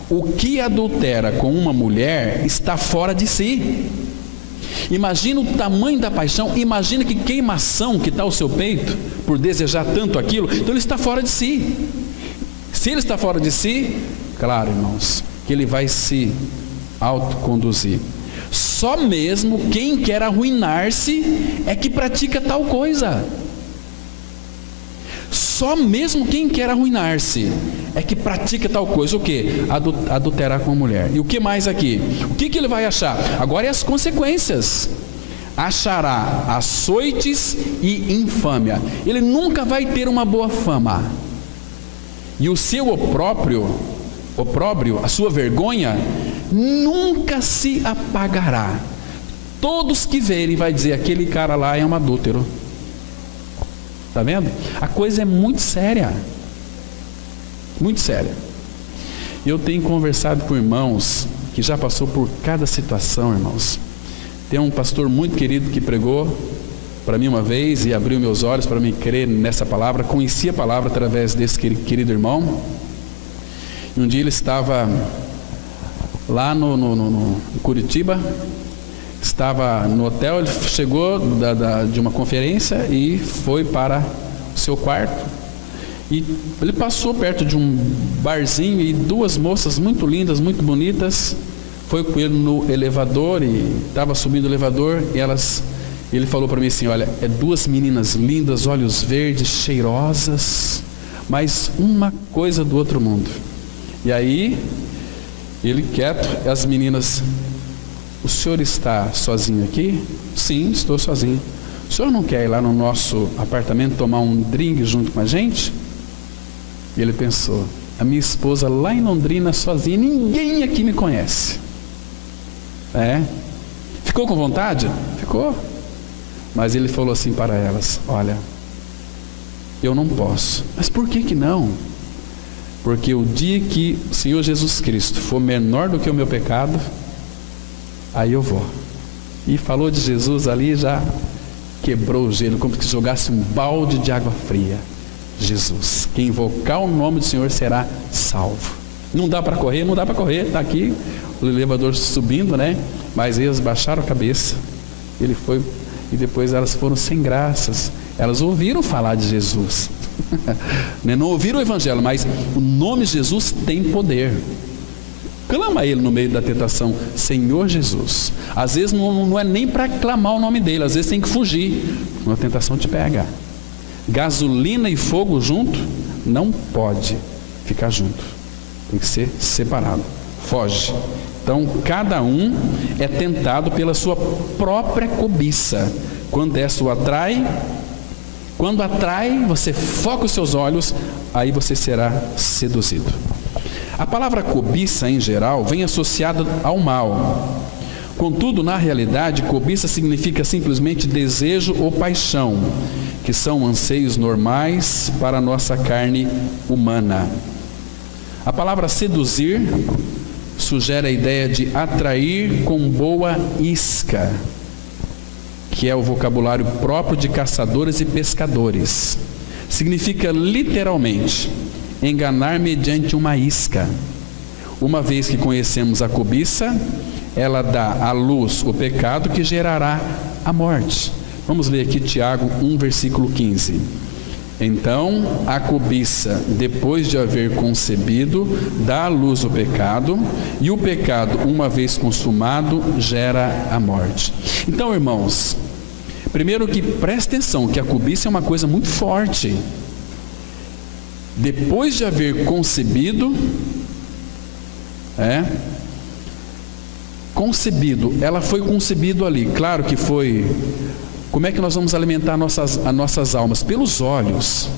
o que adultera com uma mulher está fora de si. Imagina o tamanho da paixão, imagina que queimação que está o seu peito, por desejar tanto aquilo, então ele está fora de si. Se ele está fora de si, claro, irmãos, que ele vai se autoconduzir. Só mesmo quem quer arruinar-se é que pratica tal coisa. Só mesmo quem quer arruinar-se é que pratica tal coisa. O que? Adulterar com a mulher. E o que mais aqui? O que ele vai achar? Agora é as consequências. Achará açoites e infâmia. Ele nunca vai ter uma boa fama. E o seu opróbrio, a sua vergonha, nunca se apagará. Todos que verem vai dizer, aquele cara lá é um adúltero. Está vendo? A coisa é muito séria. Muito séria. Eu tenho conversado com irmãos que já passou por cada situação, irmãos. Tem um pastor muito querido que pregou para mim uma vez e abriu meus olhos para me crer nessa palavra. Conheci a palavra através desse querido irmão. E um dia ele estava lá no Curitiba, estava no hotel, ele chegou de uma conferência e foi para o seu quarto. E ele passou perto de um barzinho e duas moças muito lindas, muito bonitas, foi com ele no elevador e estava subindo o elevador e ele falou para mim assim, olha, duas meninas lindas, olhos verdes, cheirosas, mas uma coisa do outro mundo. E aí, ele quieto, as meninas, o senhor está sozinho aqui? Sim, estou sozinho. O senhor não quer ir lá no nosso apartamento tomar um drink junto com a gente? E ele pensou, a minha esposa lá em Londrina sozinha, ninguém aqui me conhece. Ficou com vontade? Ficou. Mas ele falou assim para elas, olha, eu não posso. Mas por que não? Porque o dia que o Senhor Jesus Cristo for menor do que o meu pecado, aí eu vou. E falou de Jesus ali, já quebrou o gelo, como se jogasse um balde de água fria. Jesus, quem invocar o nome do Senhor será salvo. Não dá para correr, está aqui o elevador subindo, né? Mas eles baixaram a cabeça. Ele foi, e depois elas foram sem graças. Elas ouviram falar de Jesus. Não ouviram o evangelho, mas o nome Jesus tem poder. Clama a ele no meio da tentação, Senhor Jesus. Às vezes não é nem para clamar o nome dele, às vezes tem que fugir. Uma tentação te pega. Gasolina e fogo junto não pode ficar junto, tem que ser separado. Foge. Então cada um é tentado pela sua própria cobiça. Quando atrai, você foca os seus olhos, aí você será seduzido. A palavra cobiça, em geral, vem associada ao mal. Contudo, na realidade, cobiça significa simplesmente desejo ou paixão, que são anseios normais para a nossa carne humana. A palavra seduzir sugere a ideia de atrair com boa isca, que é o vocabulário próprio de caçadores e pescadores. Significa literalmente enganar mediante uma isca. Uma vez que conhecemos a cobiça, ela dá à luz o pecado que gerará a morte. Vamos ler aqui Tiago 1, versículo 15. Então, a cobiça, depois de haver concebido, dá à luz o pecado, e o pecado, uma vez consumado, gera a morte. Então, irmãos, primeiro que preste atenção, que a cobiça é uma coisa muito forte. Depois de haver concebido, ela foi concebido ali, claro que foi. Como é que nós vamos alimentar as nossas almas? Pelos olhos.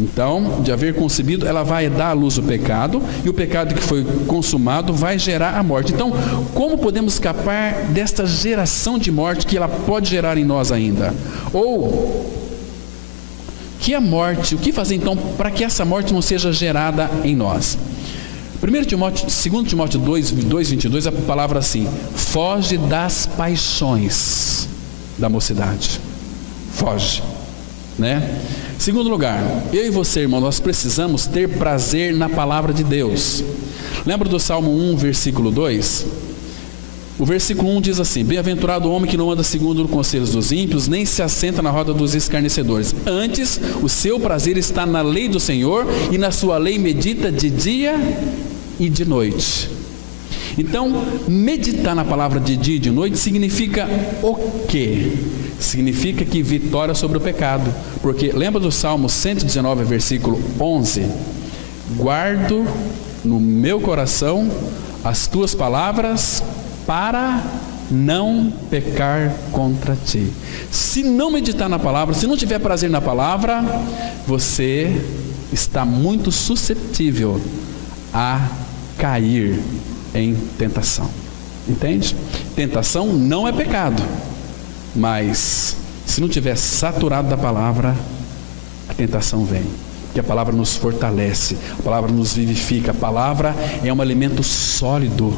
Então, de haver concebido, ela vai dar à luz o pecado, e o pecado que foi consumado vai gerar a morte. Então, como podemos escapar desta geração de morte que ela pode gerar em nós ainda? Ou que é morte? O que fazer então para que essa morte não seja gerada em nós? 2 Timóteo 2:22, a palavra assim: foge das paixões da mocidade. Foge, né? Segundo lugar, eu e você, irmão, nós precisamos ter prazer na palavra de Deus. Lembra do Salmo 1, versículo 2? O versículo 1 diz assim: bem-aventurado o homem que não anda segundo os conselhos dos ímpios, nem se assenta na roda dos escarnecedores. Antes, o seu prazer está na lei do Senhor, e na sua lei medita de dia e de noite. Então, meditar na palavra de dia e de noite significa o quê? Significa que vitória sobre o pecado. Porque lembra do Salmo 119, versículo 11? Guardo no meu coração as tuas palavras para não pecar contra ti. Se não meditar na palavra, se não tiver prazer na palavra, você está muito suscetível a cair em tentação. Entende? Tentação não é pecado, mas se não tiver saturado da palavra, a tentação vem. Porque a palavra nos fortalece, a palavra nos vivifica, a palavra é um alimento sólido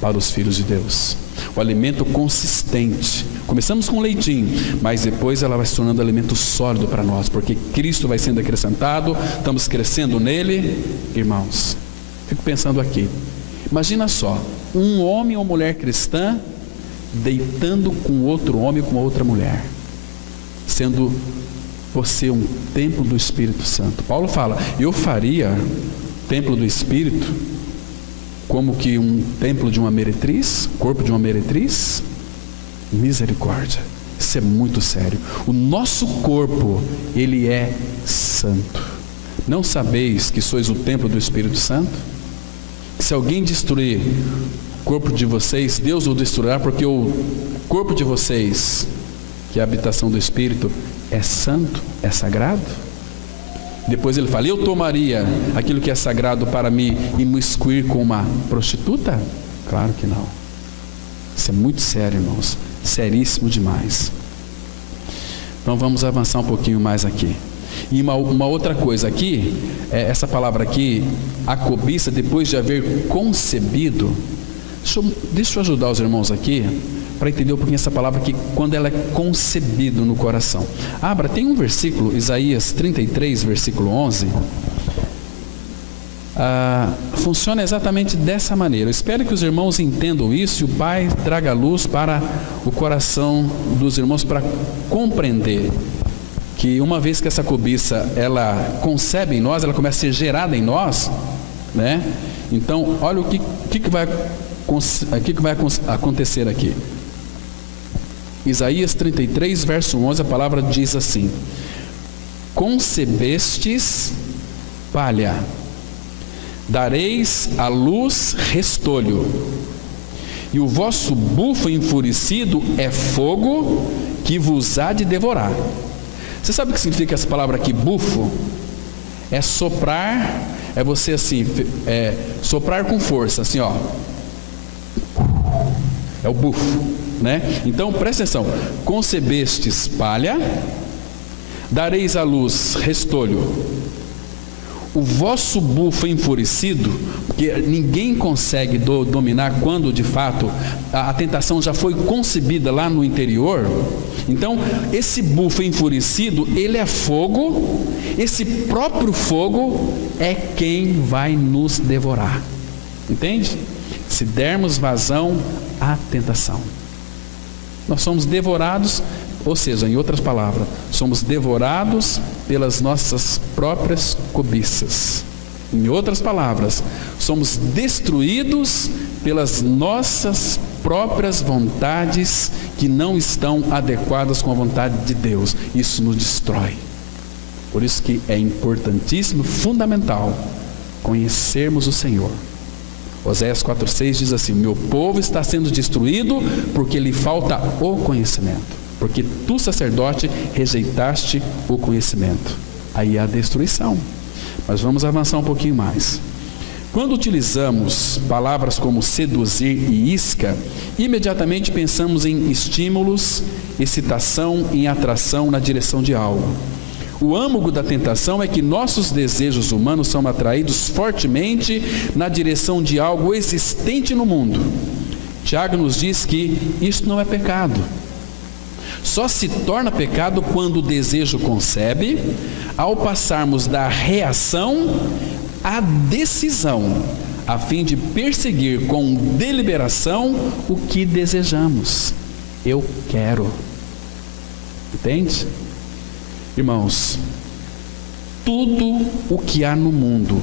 para os filhos de Deus, o alimento consistente. Começamos com leitinho, mas depois ela vai se tornando alimento sólido para nós, porque Cristo vai sendo acrescentado, estamos crescendo nele. Irmãos, fico pensando aqui, imagina só, um homem ou mulher cristã deitando com outro homem, com outra mulher, sendo você um templo do Espírito Santo. Paulo fala: eu faria templo do Espírito como que um templo de uma meretriz, corpo de uma meretriz? Misericórdia, isso é muito sério. O nosso corpo, ele é santo. Não sabeis que sois o templo do Espírito Santo? Se alguém destruir o corpo de vocês, Deus o destruirá, porque o corpo de vocês, que é a habitação do Espírito, é santo, é sagrado. Depois ele fala: eu tomaria aquilo que é sagrado para me imiscuir com uma prostituta? Claro que não. Isso é muito sério, irmãos, seríssimo demais. Então vamos avançar um pouquinho mais aqui. E uma outra coisa aqui, essa palavra aqui, a cobiça, depois de haver concebido. Deixa eu ajudar os irmãos aqui para entender um pouquinho essa palavra aqui, quando ela é concebido no coração. Abra, tem um versículo, Isaías 33, versículo 11. Funciona exatamente dessa maneira. Eu espero que os irmãos entendam isso e o Pai traga luz para o coração dos irmãos, para compreender que uma vez que essa cobiça ela concebe em nós, ela começa a ser gerada em nós, né? Então, olha o que vai acontecer aqui. Isaías 33, verso 11, a palavra diz assim: concebestes palha, dareis à luz restolho, e o vosso bufo enfurecido é fogo que vos há de devorar. Você sabe o que significa essa palavra aqui, bufo? É soprar, é você assim, soprar com força, assim ó. É o bufo, né? Então presta atenção: concebestes palha, dareis à luz restolho, o vosso bufo enfurecido, porque ninguém consegue dominar quando de fato a tentação já foi concebida lá no interior. Então esse bufo enfurecido, ele é fogo, esse próprio fogo é quem vai nos devorar, entende? Se dermos vazão à tentação, nós somos devorados, ou seja, em outras palavras, somos devorados pelas nossas próprias cobiças. Em outras palavras, somos destruídos pelas nossas próprias vontades que não estão adequadas com a vontade de Deus. Isso nos destrói. Por isso que é importantíssimo, fundamental, conhecermos o Senhor. Oséias 4,6 diz assim: meu povo está sendo destruído porque lhe falta o conhecimento, porque tu, sacerdote, rejeitaste o conhecimento. Aí há destruição. Mas vamos avançar um pouquinho mais. Quando utilizamos palavras como seduzir e isca, imediatamente pensamos em estímulos, excitação, em atração na direção de algo. O âmago da tentação é que nossos desejos humanos são atraídos fortemente na direção de algo existente no mundo. Tiago nos diz que isso não é pecado. Só se torna pecado quando o desejo concebe, ao passarmos da reação à decisão, a fim de perseguir com deliberação o que desejamos. Eu quero. Entende? Irmãos, tudo o que há no mundo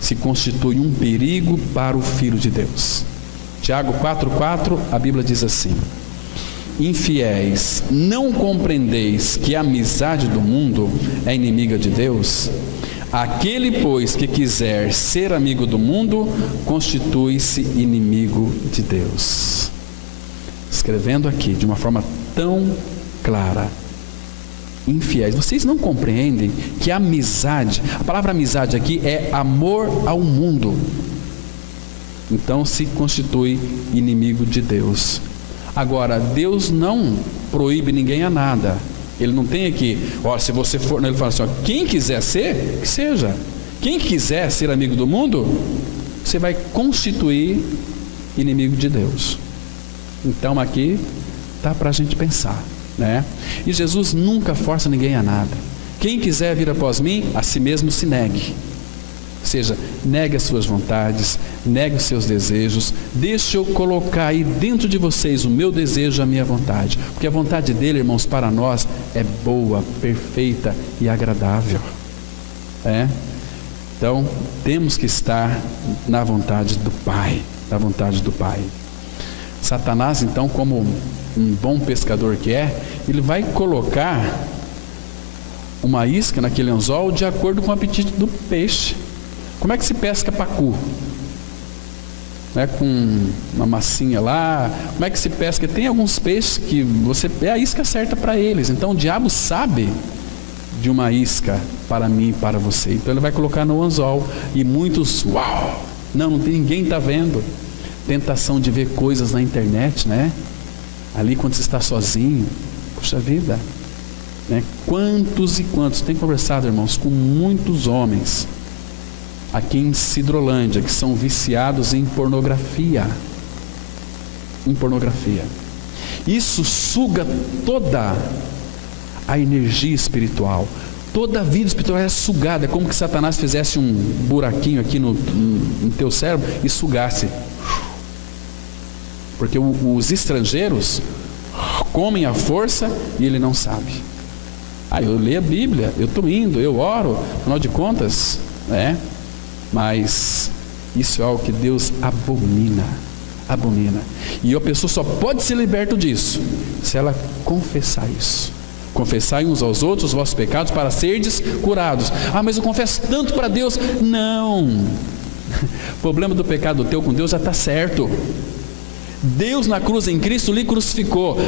se constitui um perigo para o Filho de Deus. Tiago 4,4, a Bíblia diz assim: infiéis, não compreendeis que a amizade do mundo é inimiga de Deus? Aquele, pois, que quiser ser amigo do mundo, constitui-se inimigo de Deus. Escrevendo aqui de uma forma tão clara: infiéis, vocês não compreendem que a amizade, a palavra amizade aqui é amor ao mundo, então se constitui inimigo de Deus. Agora, Deus não proíbe ninguém a nada. Ele não tem aqui, ó, se você for, ele fala assim, ó, quem quiser ser, que seja. Quem quiser ser amigo do mundo, você vai constituir inimigo de Deus. Então aqui tá para a gente pensar, né? E Jesus nunca força ninguém a nada. Quem quiser vir após mim, a si mesmo se negue. Ou seja, negue as suas vontades, negue os seus desejos. Deixa eu colocar aí dentro de vocês o meu desejo, a minha vontade. Porque a vontade dele, irmãos, para nós é boa, perfeita e agradável. Então, temos que estar na vontade do Pai. Na vontade do Pai. Satanás, então, como um bom pescador que é, ele vai colocar uma isca naquele anzol de acordo com o apetite do peixe. Como é que se pesca pacu? Com uma massinha lá. Como é que se pesca? Tem alguns peixes que é a isca certa para eles. Então o diabo sabe de uma isca para mim e para você. Então ele vai colocar no anzol. E muitos, uau! Não, ninguém está vendo. Tentação de ver coisas na internet, né? Ali quando você está sozinho. Puxa vida. Quantos e quantos. Tem conversado, irmãos, com muitos homens aqui em Sidrolândia, que são viciados em pornografia. Isso suga toda a energia espiritual. Toda a vida espiritual é sugada. É como que Satanás fizesse um buraquinho aqui no teu cérebro e sugasse. Porque os estrangeiros comem à força e ele não sabe. Eu leio a Bíblia, eu estou indo, eu oro, afinal de contas, mas isso é algo que Deus abomina. E a pessoa só pode ser liberta disso se ela confessar isso. Confessai uns aos outros os vossos pecados para serdes curados. Mas eu confesso tanto para Deus. Não. O problema do pecado teu com Deus já está certo. Deus na cruz em Cristo lhe crucificou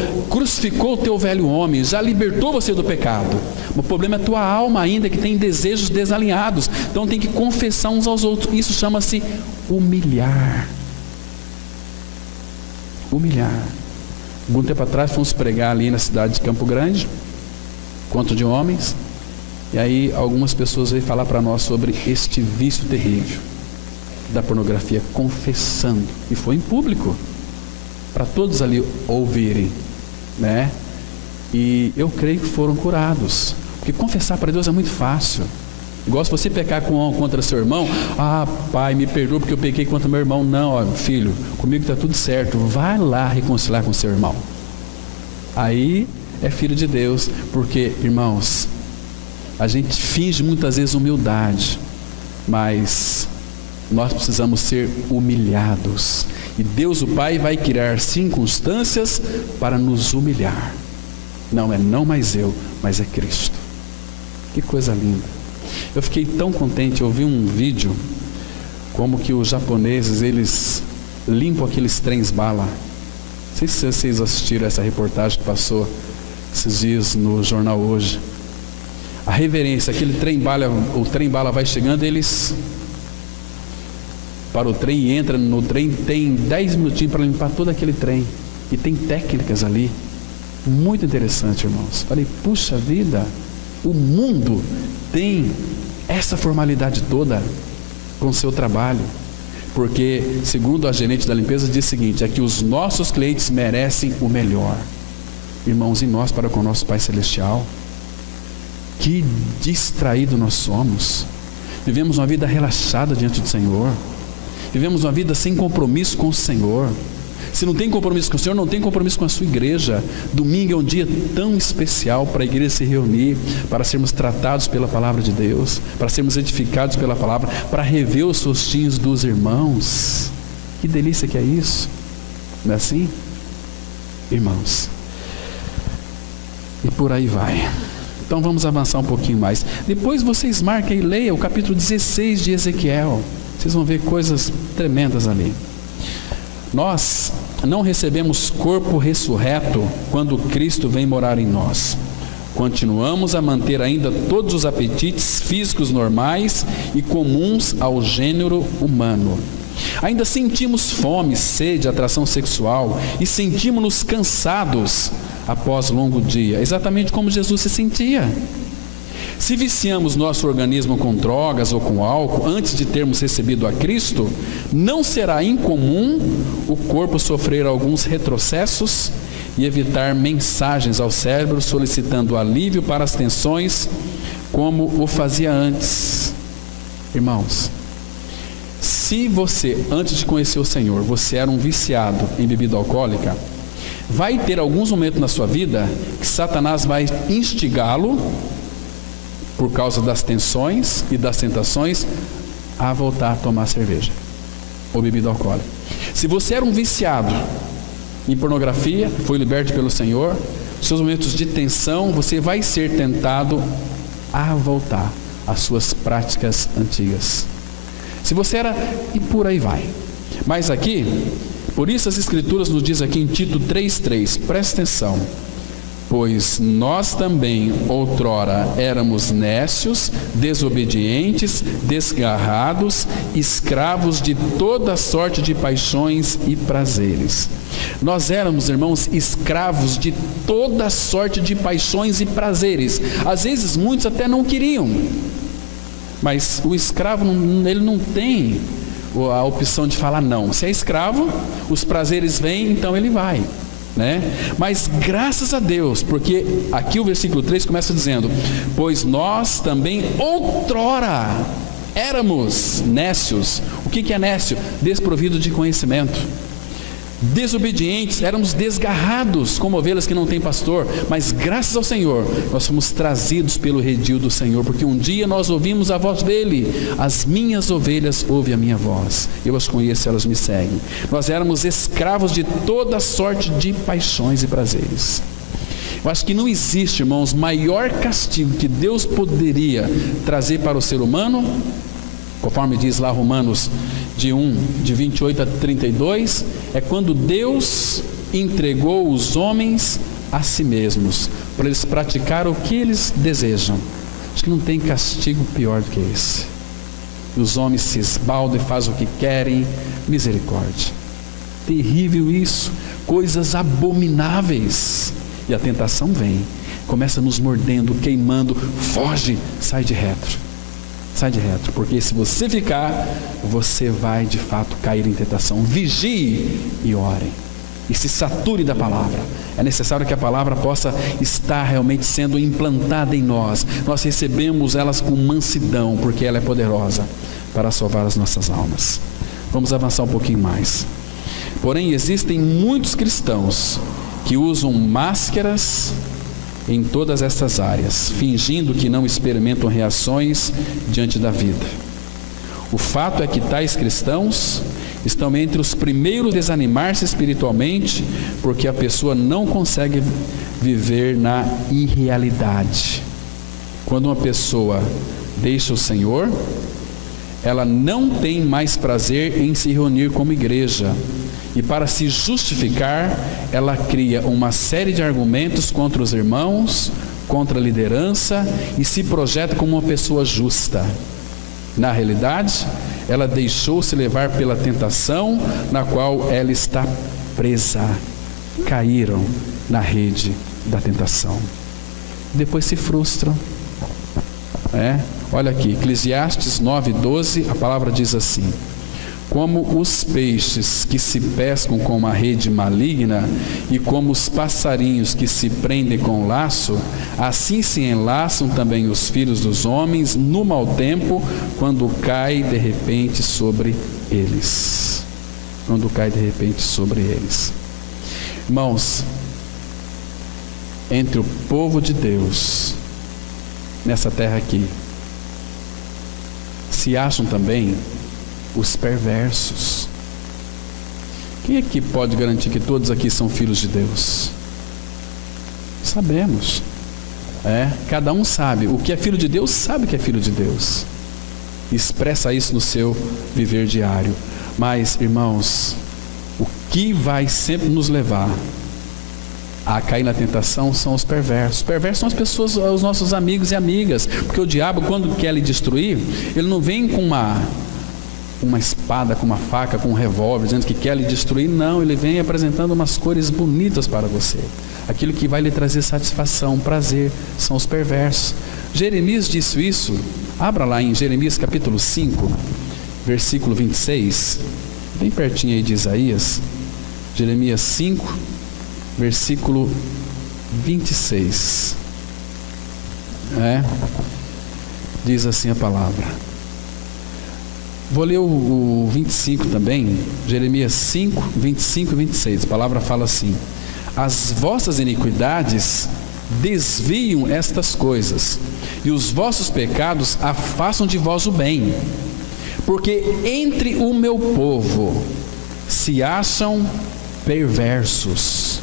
o teu velho homem, já libertou você do pecado. O problema é a tua alma ainda, que tem desejos desalinhados. Então tem que confessar uns aos outros. Isso chama-se humilhar. Algum tempo atrás fomos pregar ali na cidade de Campo Grande, encontro de homens, e aí algumas pessoas veio falar para nós sobre este vício terrível da pornografia, confessando, e foi em público para todos ali ouvirem, e eu creio que foram curados, porque confessar para Deus é muito fácil. Igual se você pecar contra seu irmão, pai, me perdoa porque eu pequei contra meu irmão. Não, filho, comigo está tudo certo, vai lá reconciliar com seu irmão. Aí é filho de Deus, porque, irmãos, a gente finge muitas vezes humildade, mas nós precisamos ser humilhados. E Deus o Pai vai criar circunstâncias para nos humilhar. Não mais eu, mas é Cristo. Que coisa linda. Eu fiquei tão contente, eu vi um vídeo como que os japoneses, eles limpam aqueles trens bala. Não sei se vocês assistiram essa reportagem que passou esses dias no jornal Hoje. A reverência, aquele trem bala, o trem bala vai chegando, eles para o trem e entra no trem, tem 10 minutinhos para limpar todo aquele trem. E tem técnicas ali, muito interessante, irmãos. Falei, puxa vida, O mundo tem essa formalidade toda com o seu trabalho, porque, segundo a gerente da limpeza, diz o seguinte: é que os nossos clientes merecem o melhor. Irmãos, e nós para com o nosso Pai Celestial? Que distraído nós somos. Vivemos uma vida relaxada diante do Senhor, vivemos uma vida sem compromisso com o Senhor. Se não tem compromisso com o Senhor, não tem compromisso com a sua igreja. Domingo é um dia tão especial para a igreja se reunir, para sermos tratados pela palavra de Deus, para sermos edificados pela palavra, para rever os rostinhos dos irmãos. Que delícia que é isso, não é assim? Irmãos, e por aí vai. Então vamos avançar um pouquinho mais. Depois vocês marquem e leiam o capítulo 16 de Ezequiel. Vocês vão ver coisas tremendas ali. Nós não recebemos corpo ressurreto quando Cristo vem morar em nós. Continuamos a manter ainda todos os apetites físicos normais e comuns ao gênero humano. Ainda sentimos fome, sede, atração sexual e sentimos-nos cansados após longo dia, exatamente como Jesus se sentia. Se viciamos nosso organismo com drogas ou com álcool antes de termos recebido a Cristo, não será incomum o corpo sofrer alguns retrocessos e evitar mensagens ao cérebro solicitando alívio para as tensões, como o fazia antes. Irmãos, se você, antes de conhecer o Senhor, você era um viciado em bebida alcoólica, vai ter alguns momentos na sua vida que Satanás vai instigá-lo, por causa das tensões e das tentações, a voltar a tomar cerveja ou bebida alcoólica. Se você era um viciado em pornografia, foi liberto pelo Senhor, nos seus momentos de tensão, você vai ser tentado a voltar às suas práticas antigas. Se você era, e por aí vai. Mas aqui, por isso as Escrituras nos diz aqui em Tito 3,3, presta atenção: pois nós também outrora éramos nécios, desobedientes, desgarrados, escravos de toda sorte de paixões e prazeres. Nós éramos, irmãos, escravos de toda sorte de paixões e prazeres. Às vezes muitos até não queriam, mas o escravo ele não tem a opção de falar não. Se é escravo, os prazeres vêm, então ele vai, né? Mas graças a Deus, porque aqui o versículo 3 começa dizendo: pois nós também outrora éramos nécios. O que é nécio? Desprovido de conhecimento, desobedientes, éramos desgarrados como ovelhas que não têm pastor. Mas graças ao Senhor nós fomos trazidos pelo redil do Senhor, porque um dia nós ouvimos a voz dele: as minhas ovelhas ouvem a minha voz, eu as conheço, elas me seguem. Nós éramos escravos de toda sorte de paixões e prazeres. Eu acho que não existe, irmãos, maior castigo que Deus poderia trazer para o ser humano, conforme diz lá Romanos de 28 a 32, é quando Deus entregou os homens a si mesmos, para eles praticar o que eles desejam. Acho que não tem castigo pior do que esse. Os homens se esbaldam e fazem o que querem. Misericórdia. Terrível isso, coisas abomináveis. E a tentação vem, começa nos mordendo, queimando. Foge, sai de retro. Sai de retro, porque se você ficar, você vai de fato cair em tentação. Vigie e ore, e se sature da palavra. É necessário que a palavra possa estar realmente sendo implantada em nós. Nós recebemos elas com mansidão, porque ela é poderosa para salvar as nossas almas. Vamos avançar um pouquinho mais. Porém, existem muitos cristãos que usam máscaras em todas estas áreas, fingindo que não experimentam reações diante da vida. O fato é que tais cristãos estão entre os primeiros a desanimar-se espiritualmente, porque a pessoa não consegue viver na irrealidade. Quando uma pessoa deixa o Senhor, ela não tem mais prazer em se reunir como igreja. E para se justificar, ela cria uma série de argumentos contra os irmãos, contra a liderança, e se projeta como uma pessoa justa. Na realidade, ela deixou-se levar pela tentação na qual ela está presa. Caíram na rede da tentação. Depois se frustram, Olha aqui, Eclesiastes 9:12, a palavra diz assim: como os peixes que se pescam com uma rede maligna e como os passarinhos que se prendem com laço, assim se enlaçam também os filhos dos homens no mau tempo, quando cai de repente sobre eles. Quando cai de repente sobre eles. Irmãos, entre o povo de Deus, nessa terra aqui, se acham também os perversos. Quem aqui pode garantir que todos aqui são filhos de Deus? Sabemos. Cada um sabe. O que é filho de Deus, sabe que é filho de Deus. Expressa isso no seu viver diário. Mas, irmãos, o que vai sempre nos levar a cair na tentação são os perversos. Os perversos são as pessoas, os nossos amigos e amigas. Porque o diabo, quando quer lhe destruir, ele não vem com uma espada, com uma faca, com um revólver, dizendo que quer lhe destruir. Não, ele vem apresentando umas cores bonitas para você. Aquilo que vai lhe trazer satisfação, prazer, são os perversos. Jeremias disse isso. Abra lá em Jeremias capítulo 5, versículo 26, bem pertinho aí de Isaías. Jeremias 5, versículo 26. Diz assim a palavra. Vou ler o 25 também, Jeremias 5, 25 e 26. A palavra fala assim: as vossas iniquidades desviam estas coisas, e os vossos pecados afastam de vós o bem, porque entre o meu povo se acham perversos.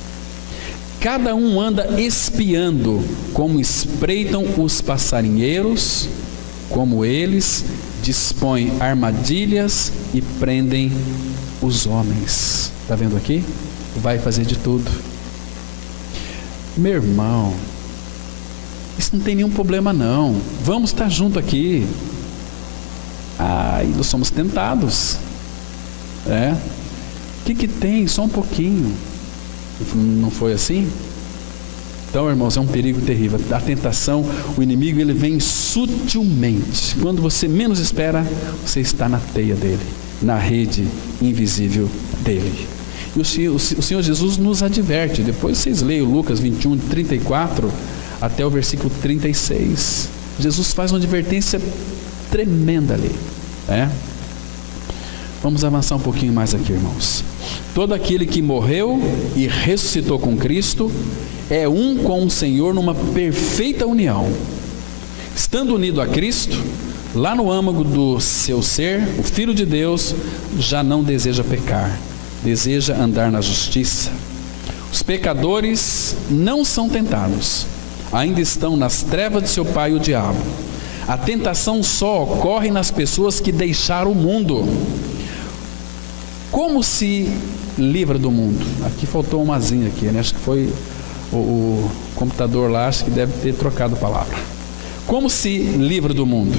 Cada um anda espiando, como espreitam os passarinheiros, como eles dispõem armadilhas e prendem os homens. Está vendo aqui? Vai fazer de tudo. Meu irmão, isso não tem nenhum problema não. Vamos estar junto aqui. Nós somos tentados. O que tem? Só um pouquinho. Não foi assim? Então, irmãos, é um perigo terrível. A tentação, o inimigo, ele vem sutilmente. Quando você menos espera, você está na teia dele, na rede invisível dele. E o Senhor Jesus nos adverte. Depois vocês leiam Lucas 21, 34 até o versículo 36. Jesus faz uma advertência tremenda ali. Vamos avançar um pouquinho mais aqui, irmãos. Todo aquele que morreu e ressuscitou com Cristo é um com o Senhor numa perfeita união. Estando unido a Cristo, lá no âmago do seu ser, o Filho de Deus já não deseja pecar, deseja andar na justiça. Os pecadores não são tentados, ainda estão nas trevas de seu pai, o diabo. A tentação só ocorre nas pessoas que deixaram o mundo. Como se livra do mundo? Aqui faltou uma asinha aqui, Acho que foi o computador lá, acho que deve ter trocado a palavra. Como se livra do mundo?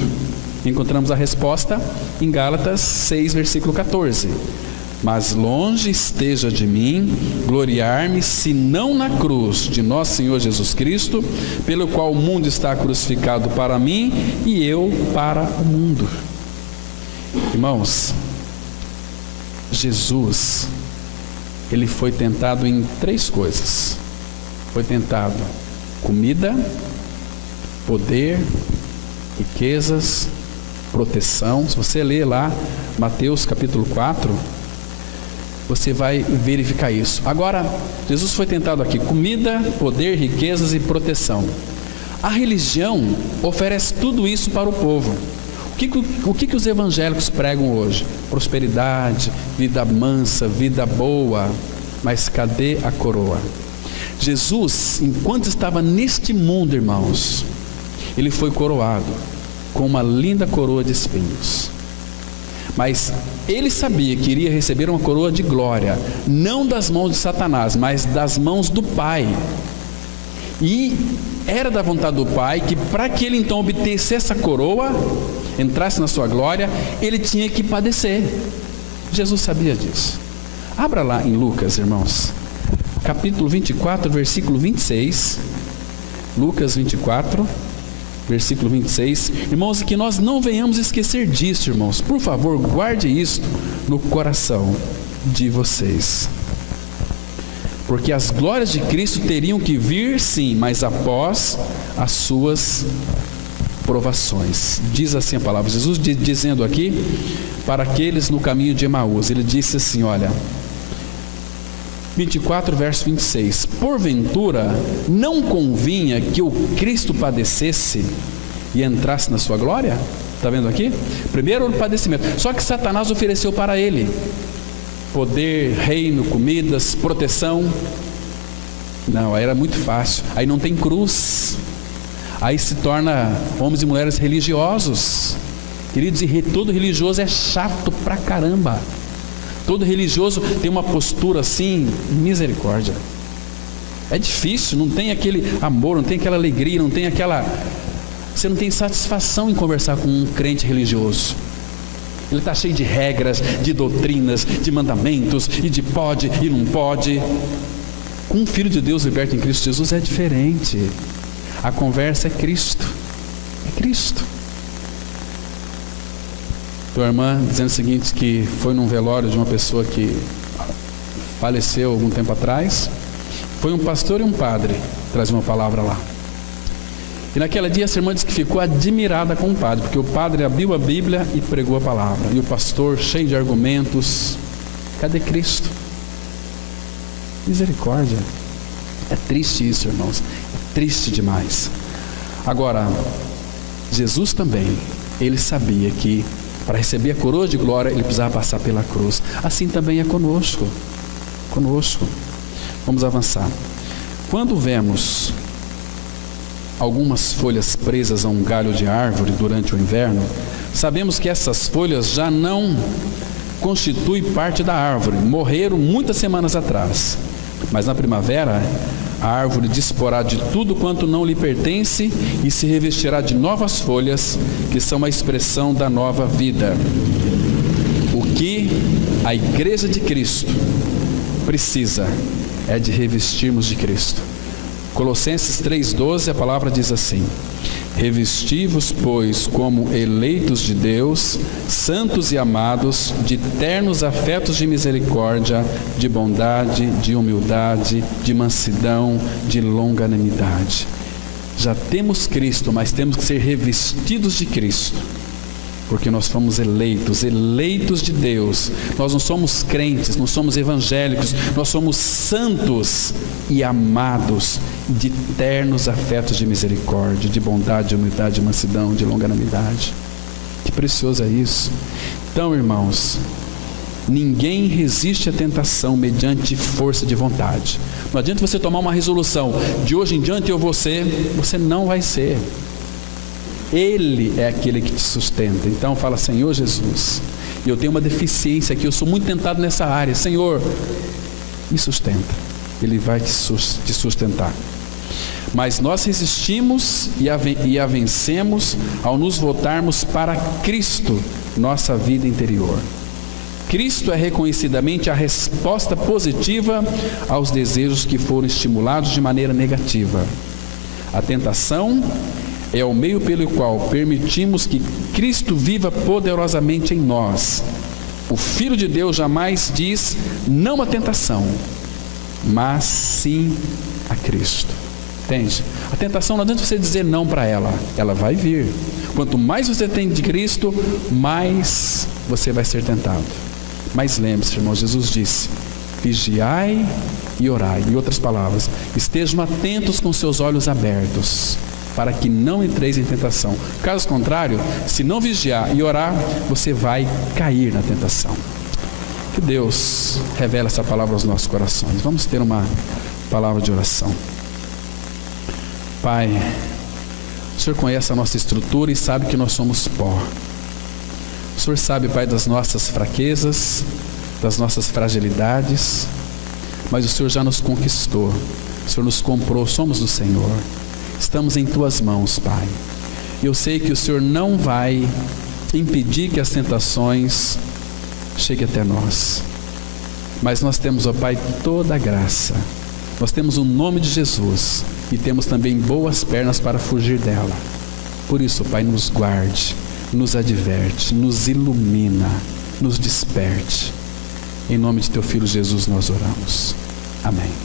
Encontramos a resposta em Gálatas 6, versículo 14. Mas longe esteja de mim gloriar-me, senão na cruz de nosso Senhor Jesus Cristo, pelo qual o mundo está crucificado para mim e eu para o mundo. Irmãos, Jesus, ele foi tentado em 3 coisas. Foi tentado comida, poder, riquezas, proteção. Se você ler lá Mateus capítulo 4, você vai verificar isso. Agora, Jesus foi tentado aqui: comida, poder, riquezas e proteção. A religião oferece tudo isso para o povo. O que os evangélicos pregam hoje? Prosperidade, vida mansa, vida boa. Mas cadê a coroa? Jesus, enquanto estava neste mundo, irmãos, ele foi coroado com uma linda coroa de espinhos. Mas ele sabia que iria receber uma coroa de glória, não das mãos de Satanás, mas das mãos do Pai. E era da vontade do Pai que, para que ele então obtesse essa coroa, entrasse na sua glória, ele tinha que padecer. Jesus sabia disso. Abra lá em Lucas, irmãos, capítulo 24, versículo 26. Lucas 24, versículo 26. Irmãos, que nós não venhamos esquecer disso, irmãos. Por favor, guarde isso no coração de vocês. Porque as glórias de Cristo teriam que vir, sim, mas após as suas provações. Diz assim a palavra, Jesus dizendo aqui para aqueles no caminho de Emaús, ele disse assim, olha, 24 verso 26, porventura não convinha que o Cristo padecesse e entrasse na sua glória? Está vendo aqui? Primeiro o padecimento, só que Satanás ofereceu para ele poder, reino, comidas, proteção. Não, aí era muito fácil, aí não tem cruz, aí se torna homens e mulheres religiosos. Queridos, e todo religioso é chato pra caramba. Todo religioso tem uma postura assim, misericórdia. É difícil, não tem aquele amor, não tem aquela alegria, não tem aquela... Você não tem satisfação em conversar com um crente religioso. Ele está cheio de regras, de doutrinas, de mandamentos, e de pode e não pode. Com um filho de Deus liberto em Cristo Jesus é diferente. A conversa é Cristo. É Cristo. Tua irmã dizendo o seguinte, que foi num velório de uma pessoa que faleceu algum tempo atrás. Foi um pastor e um padre trazer uma palavra lá. E naquele dia essa irmã disse que ficou admirada com o padre, porque o padre abriu a Bíblia e pregou a palavra. E o pastor, cheio de argumentos, cadê Cristo? Misericórdia. É triste isso, irmãos. É triste demais. Agora, Jesus também, ele sabia que para receber a coroa de glória, ele precisava passar pela cruz. Assim também é conosco. Conosco. Vamos avançar. Quando vemos algumas folhas presas a um galho de árvore durante o inverno, sabemos que essas folhas já não constituem parte da árvore, morreram muitas semanas atrás. Mas na primavera, a árvore disporá de tudo quanto não lhe pertence e se revestirá de novas folhas, que são a expressão da nova vida. O que a Igreja de Cristo precisa é de revestirmos de Cristo. Colossenses 3,12, a palavra diz assim: revesti-vos, pois, como eleitos de Deus, santos e amados, de ternos afetos de misericórdia, de bondade, de humildade, de mansidão, de longanimidade. Já temos Cristo, mas temos que ser revestidos de Cristo, porque nós fomos eleitos, eleitos de Deus. Nós não somos crentes, não somos evangélicos, nós somos santos e amados, de ternos afetos de misericórdia, de bondade, de humildade, de mansidão, de longanimidade. Que precioso é isso. Então, irmãos, ninguém resiste à tentação mediante força de vontade. Não adianta você tomar uma resolução, de hoje em diante eu vou ser, você não vai ser. Ele é aquele que te sustenta. Então fala: Senhor Jesus, eu tenho uma deficiência aqui, eu sou muito tentado nessa área, Senhor, me sustenta. Ele vai te sustentar. Mas nós resistimos e a vencemos ao nos voltarmos para Cristo, nossa vida interior. Cristo é reconhecidamente a resposta positiva aos desejos que foram estimulados de maneira negativa. A tentação é o meio pelo qual permitimos que Cristo viva poderosamente em nós. O Filho de Deus jamais diz não à tentação, mas sim a Cristo. Entende? A tentação não adianta você dizer não para ela, ela vai vir. Quanto mais você tem de Cristo, mais você vai ser tentado. Mas lembre-se, irmão, Jesus disse: vigiai e orai. Em outras palavras, estejam atentos com seus olhos abertos, para que não entreis em tentação. Caso contrário, se não vigiar e orar, você vai cair na tentação. Que Deus revele essa palavra aos nossos corações. Vamos ter uma palavra de oração. Pai, o Senhor conhece a nossa estrutura e sabe que nós somos pó. O Senhor sabe, Pai, das nossas fraquezas, das nossas fragilidades, mas o Senhor já nos conquistou, o Senhor nos comprou, somos do Senhor. Estamos em Tuas mãos, Pai. Eu sei que o Senhor não vai impedir que as tentações cheguem até nós, mas nós temos, ó Pai, toda a graça. Nós temos o nome de Jesus e temos também boas pernas para fugir dela. Por isso, Pai, nos guarde, nos adverte, nos ilumina, nos desperte. Em nome de Teu Filho Jesus nós oramos. Amém.